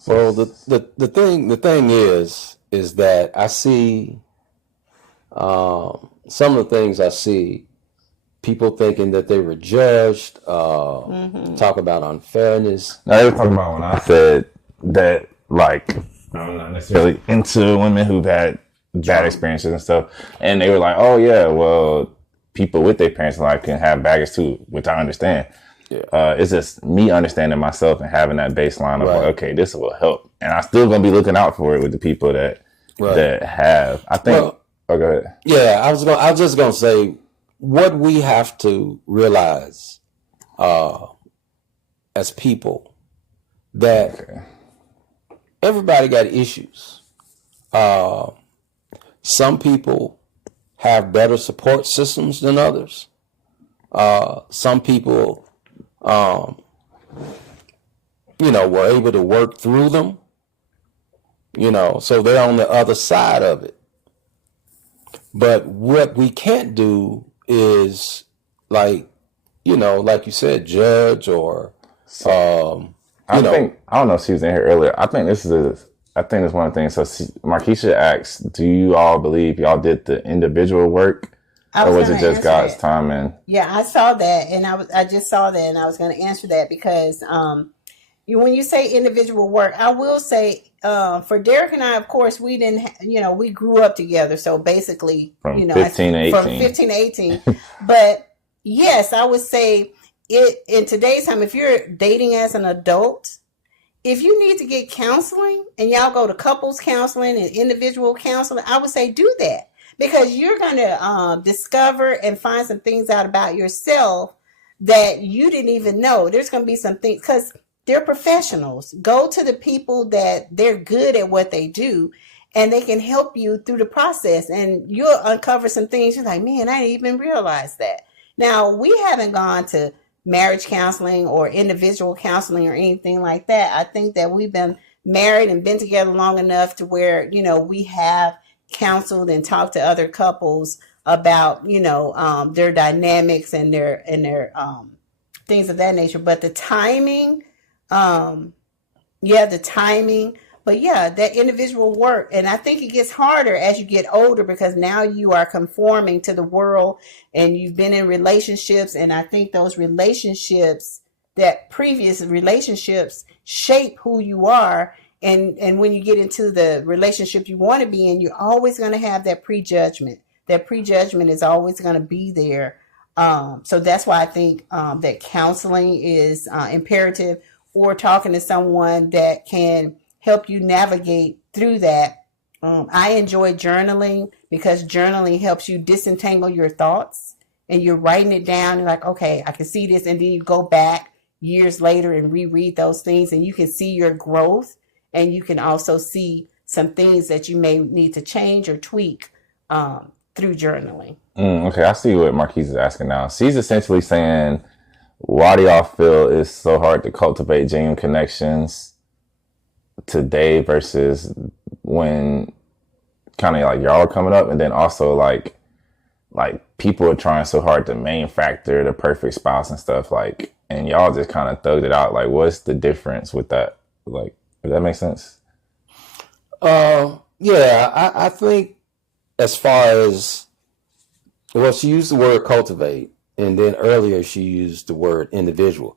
Well, the thing is that I see some of the things I see, people thinking that they were judged, talk about unfairness. Now, they were talking about when I said that, like, I'm not necessarily into women who've had bad experiences and stuff. And they were like, oh, yeah, well, people with their parents in life can have baggage too, which I understand. Yeah. It's just me understanding myself and having that baseline of, like, okay, this will help. And I'm still going to be looking out for it with the people that have. I think. Well, oh, go ahead. Yeah, I was just going to say, what we have to realize as people, that everybody got issues. Some people have better support systems than others. Some people, were able to work through them, so they're on the other side of it. But what we can't do is, like you said, judge or, I don't know if she was in here earlier. I think this is one of the things. So Markeisha asks, do you all believe y'all did the individual work, or was it just God's timing? Yeah, I saw that, and I just saw that, and I was going to answer that because when you say individual work, I will say for Derek and I, of course, we didn't, we grew up together. So basically, from 15 to 18. From 15 to 18. But yes, I would say it in today's time, if you're dating as an adult, if you need to get counseling and y'all go to couples counseling and individual counseling, I would say do that, because you're going to discover and find some things out about yourself that you didn't even know. There's going to be some things, because they're professionals. Go to the people that they're good at what they do, and they can help you through the process, and you'll uncover some things. You're like, man, I didn't even realize that. Now, we haven't gone to marriage counseling or individual counseling or anything like that. I think that we've been married and been together long enough to where, we have counseled and talked to other couples about, their dynamics and their things of that nature. But the timing, but yeah, that individual work. And I think it gets harder as you get older, because now you are conforming to the world and you've been in relationships. And I think those relationships, that previous relationships, shape who you are. And when you get into the relationship you want to be in, you're always going to have that prejudgment. That prejudgment is always going to be there. So that's why I think that counseling is imperative, or talking to someone that can help you navigate through that. I enjoy journaling, because journaling helps you disentangle your thoughts, and you're writing it down and like, okay, I can see this. And then you go back years later and reread those things, and you can see your growth, and you can also see some things that you may need to change or tweak through journaling. Okay, I see what Marquise is asking now. She's essentially saying, why do y'all feel it's so hard to cultivate genuine connections today versus when kind of like y'all are coming up? And then also like people are trying so hard to manufacture the perfect spouse and stuff, like, and y'all just kind of thugged it out. Like, what's the difference with that? Like, does that make sense? Yeah, I think as far as, well, she used the word cultivate, and then earlier she used the word individual.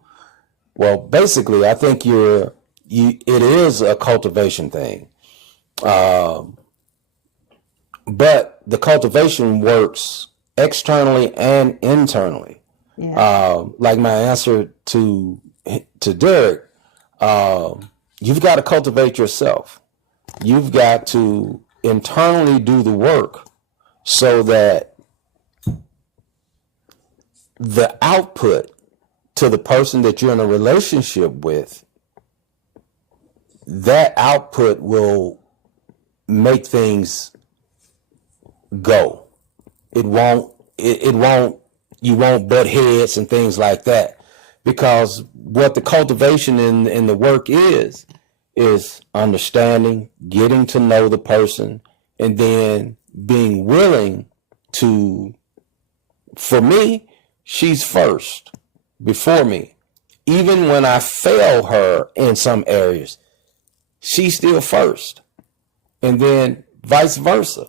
Well, basically, I think it is a cultivation thing. But the cultivation works externally and internally. Yeah. Like my answer to Derek, you've got to cultivate yourself. You've got to internally do the work so that the output to the person that you're in a relationship with, that output will make things go. It won't, you won't butt heads and things like that. Because what the cultivation in the work is understanding, getting to know the person, and then being willing to, for me, she's first before me. Even when I fail her in some areas, she's still first. And then vice versa.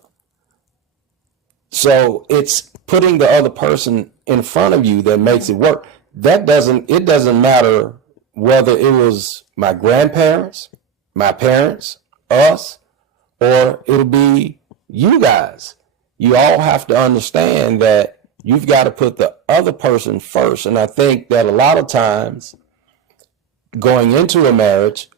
So it's putting the other person in front of you that makes it work. It doesn't matter whether it was my grandparents, my parents, us, or it'll be you guys. You all have to understand that you've got to put the other person first. And I think that a lot of times going into a marriage,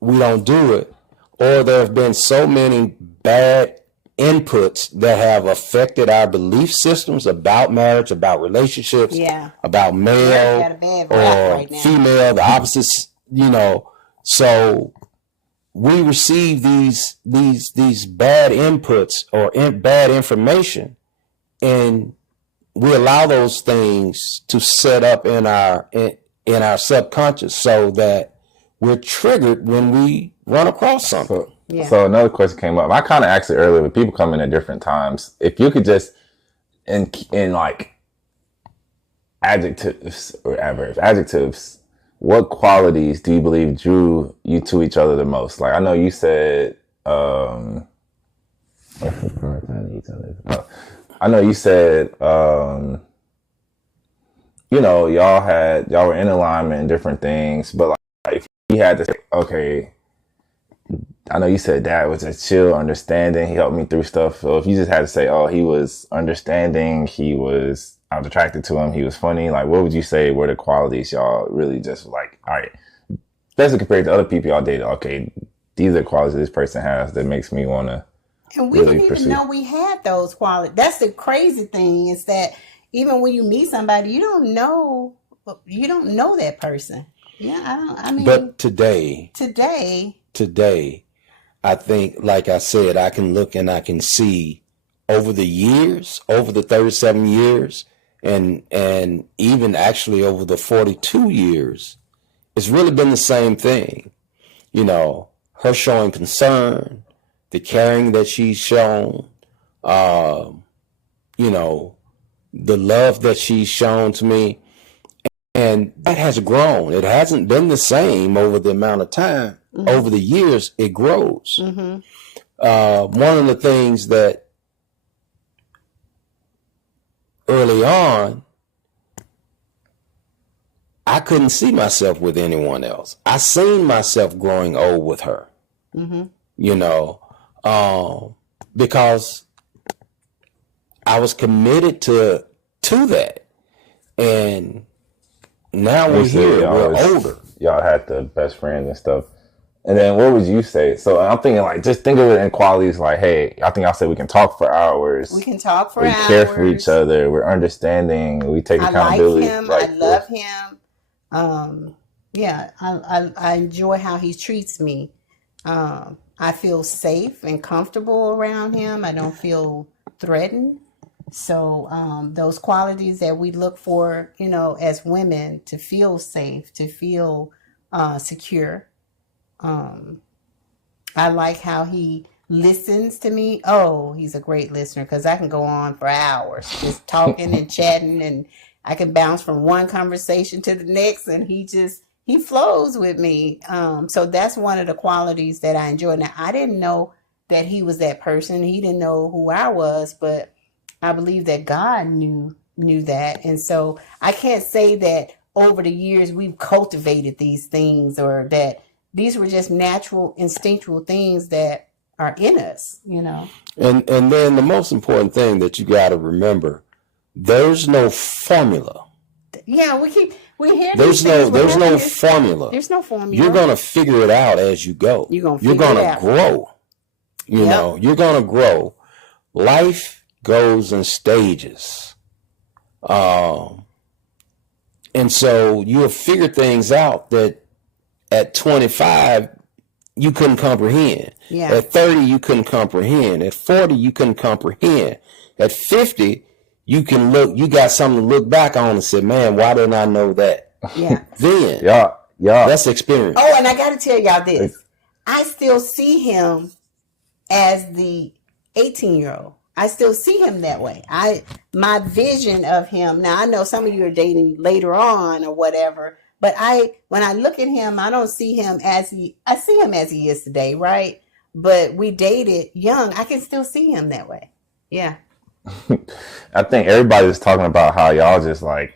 we don't do it, or there have been so many bad inputs that have affected our belief systems about marriage, about relationships, about male or female, the opposites, so we receive these bad inputs or bad information, and we allow those things to set up in our subconscious so that we're triggered when we run across something. So another question came up. I kind of asked it earlier, but people come in at different times. If you could just, in like adjectives or adjectives, what qualities do you believe drew you to each other the most? Like, I know you said, I know you said, y'all were in alignment in different things, but like, if you had to say, okay, I know you said Dad was just chill, understanding. He helped me through stuff. So if you just had to say, oh, he was understanding, I was attracted to him, he was funny. Like, what would you say were the qualities y'all really just like, all right, especially compared to other people y'all dated, okay, these are qualities this person has that makes me want to. And we didn't even know we had those qualities. That's the crazy thing, is that even when you meet somebody, you don't know that person. Yeah, But today, I think, like I said, I can look and I can see over the years, over the 37 years, and even actually over the 42 years, it's really been the same thing. Her showing concern, the caring that she's shown, the love that she's shown to me. And that has grown. It hasn't been the same over the amount of time. Mm-hmm. Over the years, it grows. Mm-hmm. One of the things that early on, I couldn't see myself with anyone else. I seen myself growing old with her, because I was committed to that. And now we're here, we're older. Y'all had the best friends and stuff. And then what would you say? So I'm thinking, like, just think of it in qualities like, hey, I think y'all said we can talk for hours. We can talk for hours. We care for each other. We're understanding. We take accountability. I like him. I love him. I enjoy how he treats me. I feel safe and comfortable around him. I don't feel threatened. So those qualities that we look for, as women, to feel safe, to feel secure. I like how he listens to me. Oh, he's a great listener, because I can go on for hours just talking and chatting, and I can bounce from one conversation to the next, and he flows with me. So that's one of the qualities that I enjoy. Now, I didn't know that he was that person. He didn't know who I was, but I believe that God knew that. And so I can't say that over the years we've cultivated these things, or that these were just natural, instinctual things that are in us, you know. And then the most important thing that you got to remember, there's no formula. Yeah, we hear there's no formula. There's no formula. You're gonna figure it out as you go. You're gonna grow. You know, you're gonna grow. Life goes in stages. And so you'll figure things out that at 25 you couldn't comprehend. Yeah. At 30 you couldn't comprehend. At 40 you couldn't comprehend. At 50 you got something to look back on and say, man, why didn't I know that? Yeah. Then yeah. That's experience. Oh, and I got to tell y'all this. I still see him as the 18-year-old. I still see him that way. My vision of him. Now, I know some of you are dating later on or whatever, but when I look at him, I don't see him I see him as he is today, right? But we dated young. I can still see him that way. Yeah. I think everybody's talking about how y'all just like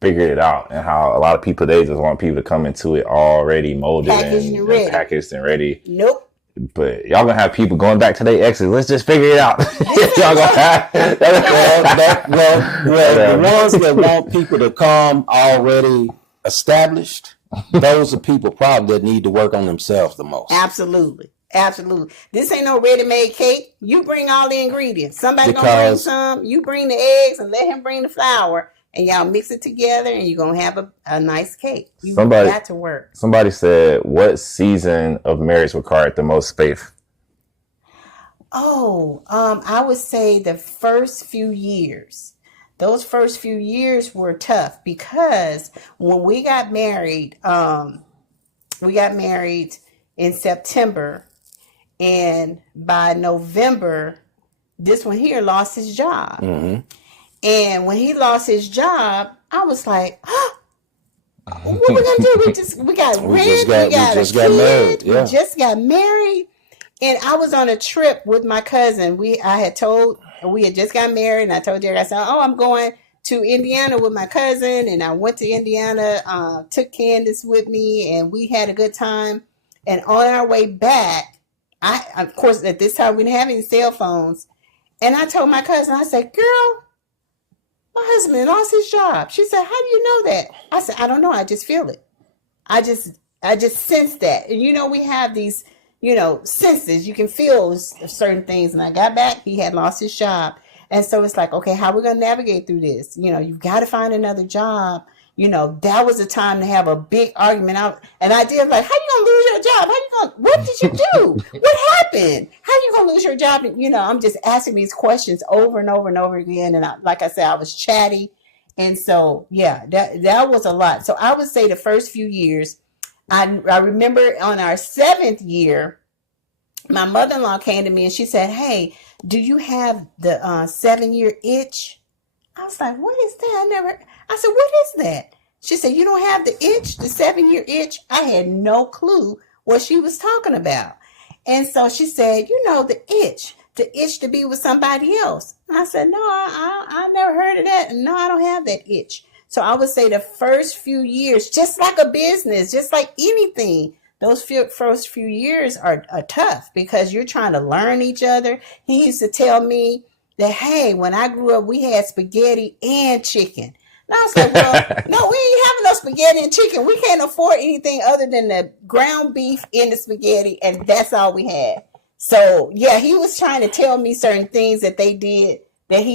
figured it out, and how a lot of people, they just want people to come into it already molded and packaged and ready. Nope. But y'all gonna have people going back to their exes. Let's just figure it out. Y'all gonna have the ones that want people to come already established, those are people probably that need to work on themselves the most. Absolutely. This ain't no ready-made cake. You bring all the ingredients. Somebody gonna bring some. You bring the eggs and let him bring the flour, and y'all mix it together, and you're gonna have a nice cake. You got to work. Somebody said, what season of marriage required the most faith? I would say the first few years. Those first few years were tough, because when we got married in September, and by November, this one here lost his job. Mm-hmm. And when he lost his job, I was like, what we gonna do? We got rent, we got a kid, we just got married. And I was on a trip with my cousin. We had just got married, and I told Jerry, I said, I'm going to Indiana with my cousin. And I went to Indiana, took Candace with me, and we had a good time. And on our way back, of course, at this time, we didn't have any cell phones. And I told my cousin, I said, girl, my husband lost his job. She said, how do you know that? I said, I don't know. I just feel it. I just sense that. And, we have these, senses. You can feel certain things. And I got back, he had lost his job. And so it's like, okay, how are we going to navigate through this? You've got to find another job. That was a time to have a big argument. And I did like, how you gonna lose your job? What did you do? What happened? How you gonna lose your job? I'm just asking these questions over and over and over again. And like I said, I was chatty. And so, yeah, that was a lot. So I would say the first few years, I remember on our 7th year, my mother-in-law came to me and she said, hey, do you have the 7-year itch? I was like, what is that? I said, what is that? She said, you don't have the itch, the 7-year itch? I had no clue what she was talking about. And so she said, the itch to be with somebody else. And I said, no, I never heard of that. No, I don't have that itch. So I would say the first few years, just like a business, just like anything, those first few years are tough, because you're trying to learn each other. He used to tell me that, hey, when I grew up, we had spaghetti and chicken. And I was like, well, no, we ain't having no spaghetti and chicken. We can't afford anything other than the ground beef and the spaghetti, and that's all we had. So, yeah, he was trying to tell me certain things that he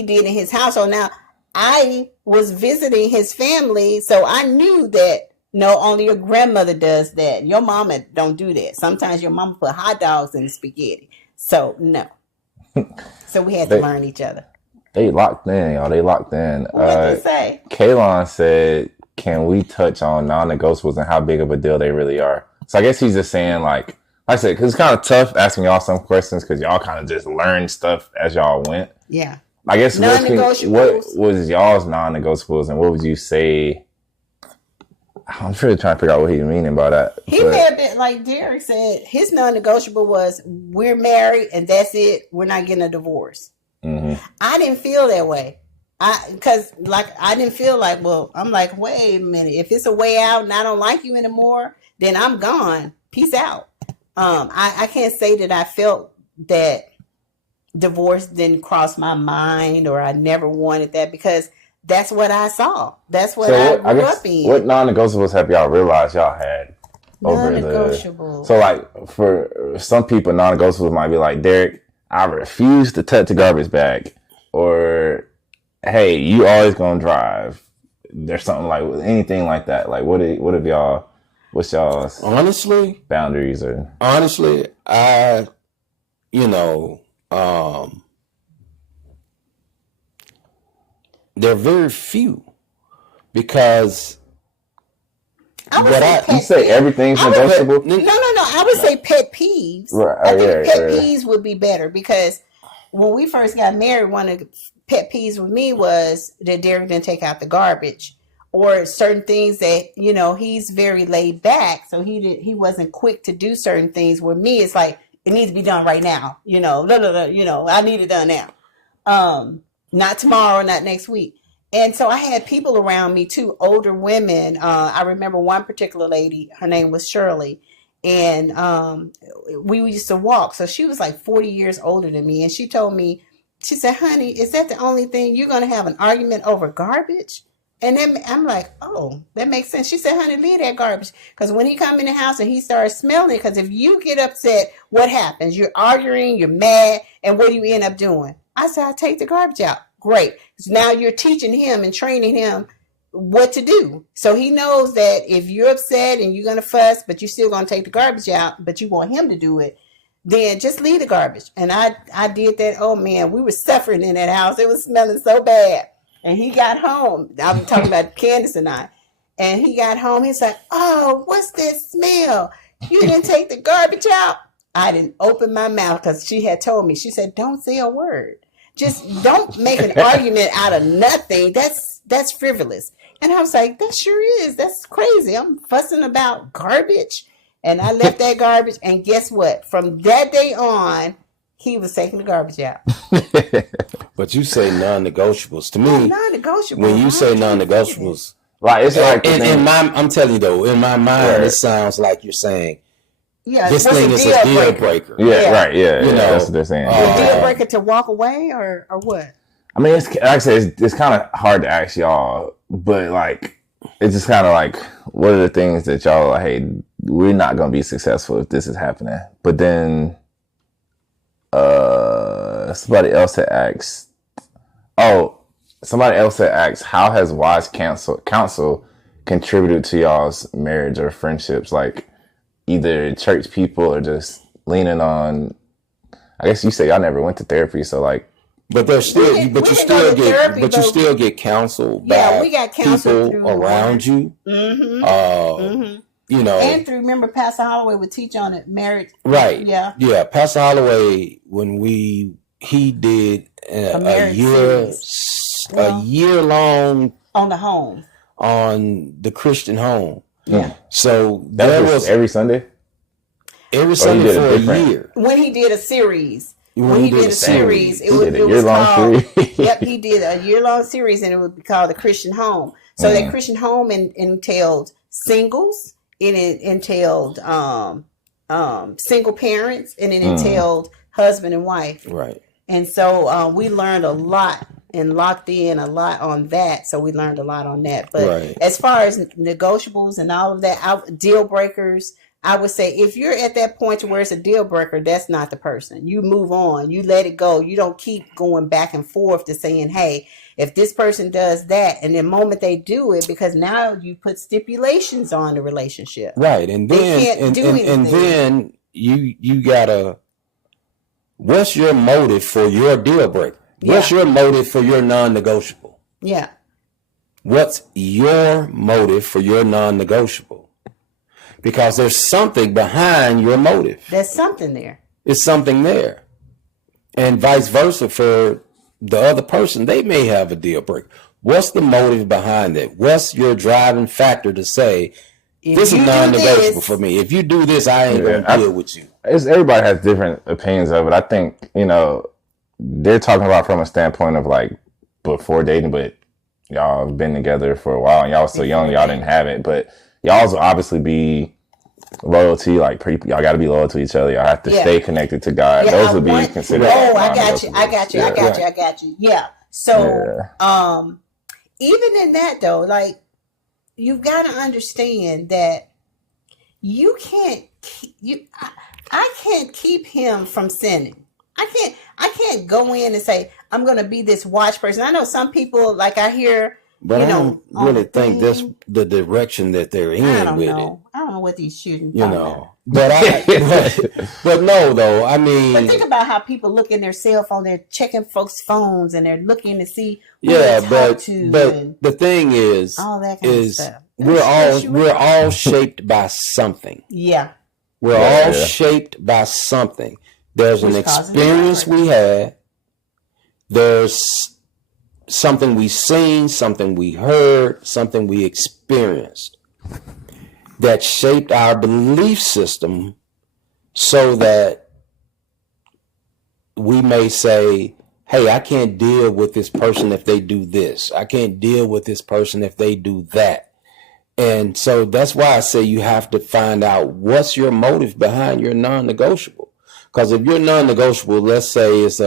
did in his household. Now, I was visiting his family, so I knew that, no, only your grandmother does that. Your mama don't do that. Sometimes your mama put hot dogs in the spaghetti. So, no. So we had to learn each other. They locked in, y'all. They locked in. What did you say? Kaylon said, can we touch on non-negotiables and how big of a deal they really are? So I guess he's just saying, like I said, because it's kind of tough asking y'all some questions, because y'all kind of just learned stuff as y'all went. Yeah. I guess what was y'all's non-negotiables, and what would you say, I'm really trying to figure out what he's meaning by that. He may have been, like Derek said, his non-negotiable was, we're married and that's it. We're not getting a divorce. Mm-hmm. I didn't feel that way. I didn't feel like, well, I'm like, wait a minute. If it's a way out and I don't like you anymore, then I'm gone. Peace out. I can't say that I felt that divorce didn't cross my mind or I never wanted that, because that's what I saw. That's what I grew up in. What non-negotiables have y'all realized y'all had over non-negotiables? So like for some people, non-negotiables might be like, Derek, I refuse to touch the garbage bag, or hey, you always gonna drive. There's something like anything like that. Like what's y'all's boundaries or honestly, they're very few, because you say everything's negotiable. No. I would say pet peeves. Right. I think pet peeves would be better, because when we first got married, one of the pet peeves with me was that Derek didn't take out the garbage, or certain things that, he's very laid back, so he wasn't quick to do certain things. With me, it's like, it needs to be done right now. I need it done now. Not tomorrow, not next week. And so I had people around me too, older women. I remember one particular lady, her name was Shirley, and we used to walk. So she was like 40 years older than me. And she told me, she said, honey, is that the only thing you're going to have an argument over garbage? And then I'm like, oh, that makes sense. She said, honey, leave that garbage. Because when he come in the house and he starts smelling it, because if you get upset, what happens? You're arguing, you're mad, and what do you end up doing? I said, I take the garbage out. Great. So now you're teaching him and training him what to do. So he knows that if you're upset and you're going to fuss, but you're still going to take the garbage out, but you want him to do it, then just leave the garbage. And I did that. Oh, man, we were suffering in that house. It was smelling so bad. And he got home. I'm talking about Candace and I. And he got home. He's like, oh, what's that smell? You didn't take the garbage out? I didn't open my mouth, because she had told me. She said, don't say a word. Just don't make an argument out of nothing. That's frivolous. And I was like, that sure is. That's crazy. I'm fussing about garbage. And I left that garbage. And guess what? From that day on, he was taking the garbage out. But you say non-negotiables. To me, non-negotiables. When you say non-negotiables, like it's like I'm telling you though, in my mind, it sounds like you're saying, this thing is a deal breaker. Yeah, right. Yeah, that's what they're saying. A deal breaker to walk away, or what? I mean, like I said, it's kind of hard to ask y'all, but like, it's just kind of like, what are the things that y'all are like, hey, we're not going to be successful if this is happening. But then somebody else had asked, how has wise counsel contributed to y'all's marriage or friendships? Like, either church people or just leaning on, I guess you say y'all never went to therapy, so like, but you still get counsel. Yeah, we got counsel people around you. Mm-hmm. And through, remember, Pastor Holloway would teach on it, marriage. Right. Yeah. Pastor Holloway, when he did a year long on the home, on the Christian home. Yeah. So that was every Sunday? Every Sunday for a year. When he did a series. When he did a series. It was a year-long series. Yep, he did a year-long series, and it would be called the Christian Home. So that Christian Home entailed singles, it entailed single parents, and it entailed husband and wife. Right. And so we learned a lot and locked in a lot on that. So we learned a lot on that. But as far as negotiables and all of that, deal breakers, I would say if you're at that point to where it's a deal breaker, that's not the person. You move on. You let it go. You don't keep going back and forth to saying, hey, if this person does that, and the moment they do it, because now you put stipulations on the relationship. Right. And then, and then you gotta, what's your motive for your deal breaker? What's your motive for your non-negotiable? Yeah. What's your motive for your non-negotiable? Because there's something behind your motive. There's something there. It's something there. And vice versa for the other person. They may have a deal breaker. What's the motive behind it? What's your driving factor to say, this is non-negotiable for me? If you do this, I ain't going to deal with you. Everybody has different opinions of it. I think, they're talking about from a standpoint of like before dating, but y'all have been together for a while and y'all was so young, y'all didn't have it. But y'all will obviously be loyalty, like y'all got to be loyal to each other. Y'all have to stay connected to God. Those would be considered. Oh, I got you. Yeah. So, even in that though, like you've got to understand that you can't. I can't keep him from sinning. I can't go in and say I'm going to be this watch person. I know some people, like I hear. But I don't really think that's the direction that they're in with it. I don't know what these shooting. But no, though. I mean, but think about how people look in their cell phone. They're checking folks' phones and they're looking to see who they talk to. But the thing is, all that kind of stuff. We're all shaped by something. Yeah, we're all shaped by something. There's an experience we had. There's something we seen, something we heard, something we experienced that shaped our belief system so that we may say, hey, I can't deal with this person if they do this. I can't deal with this person if they do that. And so that's why I say you have to find out what's your motive behind your non-negotiable. Because if you're non-negotiable, let's say is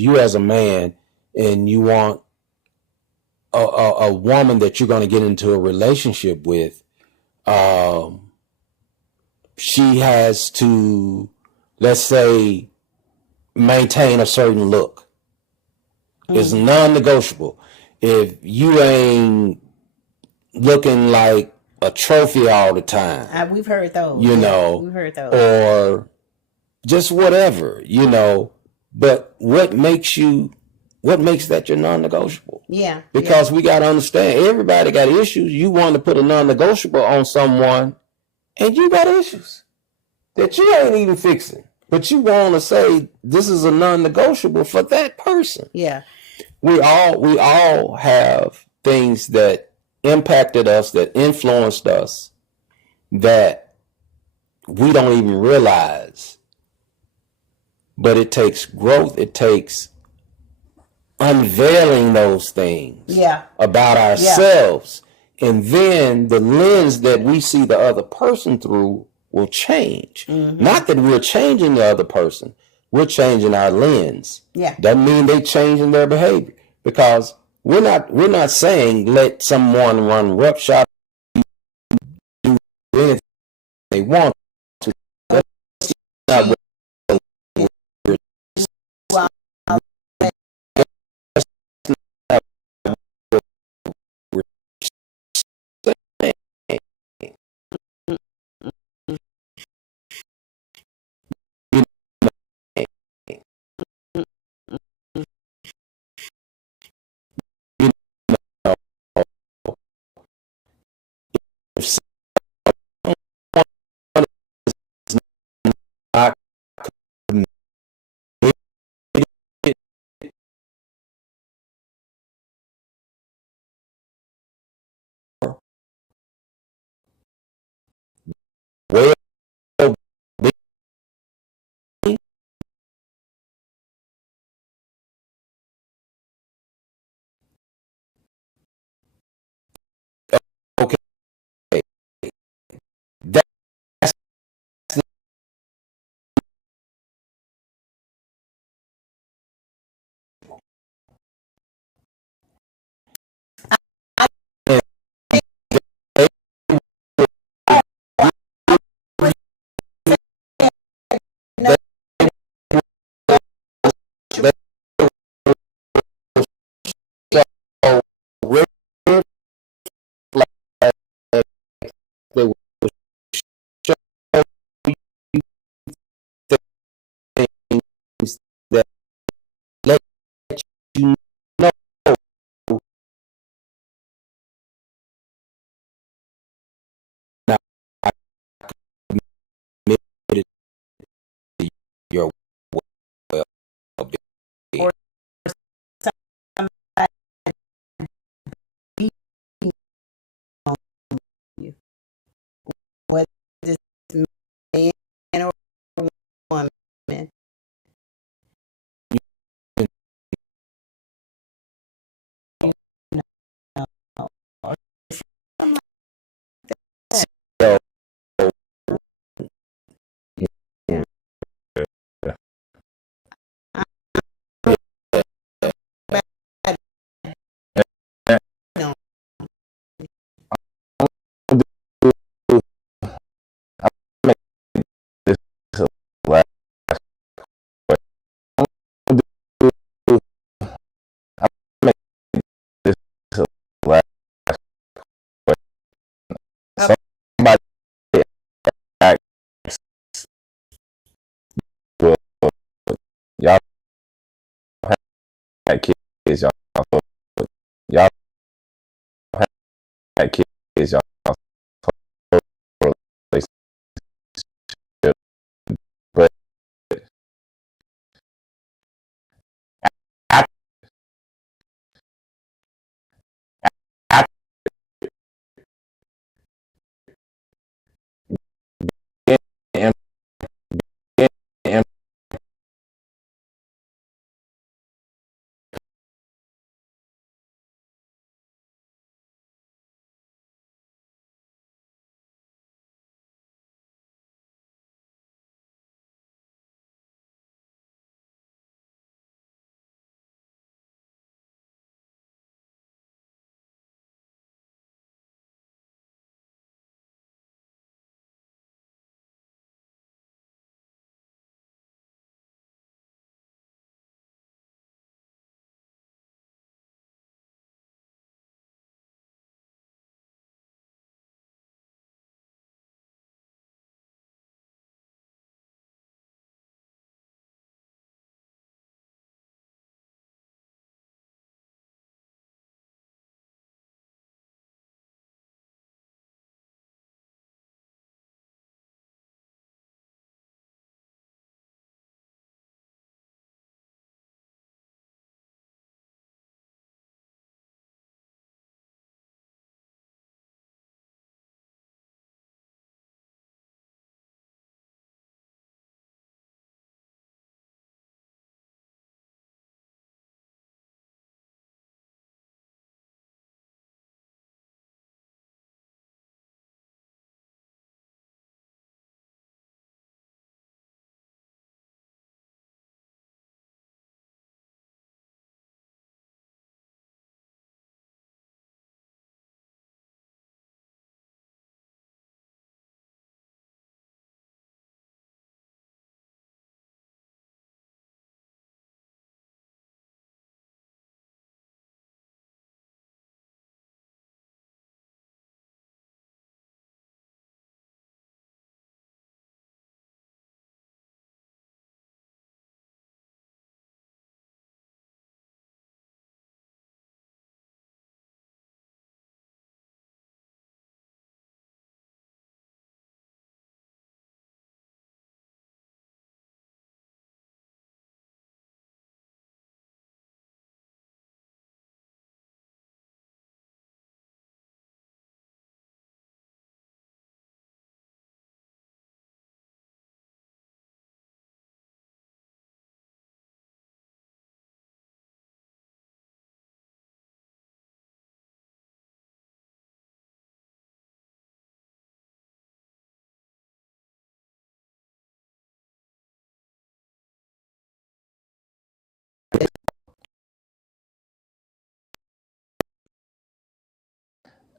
you as a man and you want a woman that you're going to get into a relationship with, she has to, let's say, maintain a certain look. It's non-negotiable. If you ain't looking like a trophy all the time, we've heard those. We've heard those, or just whatever, But what makes that your non-negotiable? Yeah. Because we got to understand, everybody got issues. You want to put a non-negotiable on someone, and you got issues that you ain't even fixing. But you want to say this is a non-negotiable for that person. Yeah. We all have things that impacted us, that influenced us, that we don't even realize. But it takes growth. It takes unveiling those things about ourselves. And then the lens that we see the other person through will change. Mm-hmm. Not that we're changing the other person. We're changing our lens. Yeah. Doesn't mean they changing their behavior. Because we're not saying let someone run roughshod, do anything they want to. That's not what well okay. That's that let you know now I committed to your well-being. y'all. Y'all had kids, y'all. But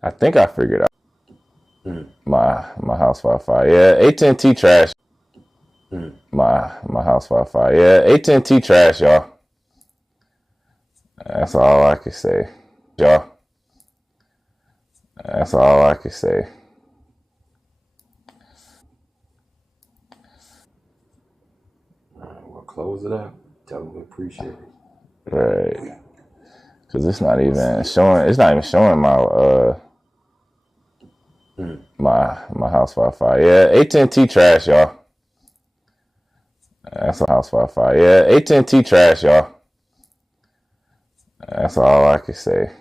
I think I figured out my house Wi-Fi. Yeah, AT&T trash. My house Wi-Fi. Yeah, AT&T trash, y'all. That's all I can say, y'all. That's all I can say. We'll close it out. Tell them we appreciate it. Right. Cause it's not even showing. It's not even showing my house Wi-Fi. Yeah, AT&T trash, y'all. That's a house Wi-Fi. Yeah, AT&T trash, y'all. That's all I can say.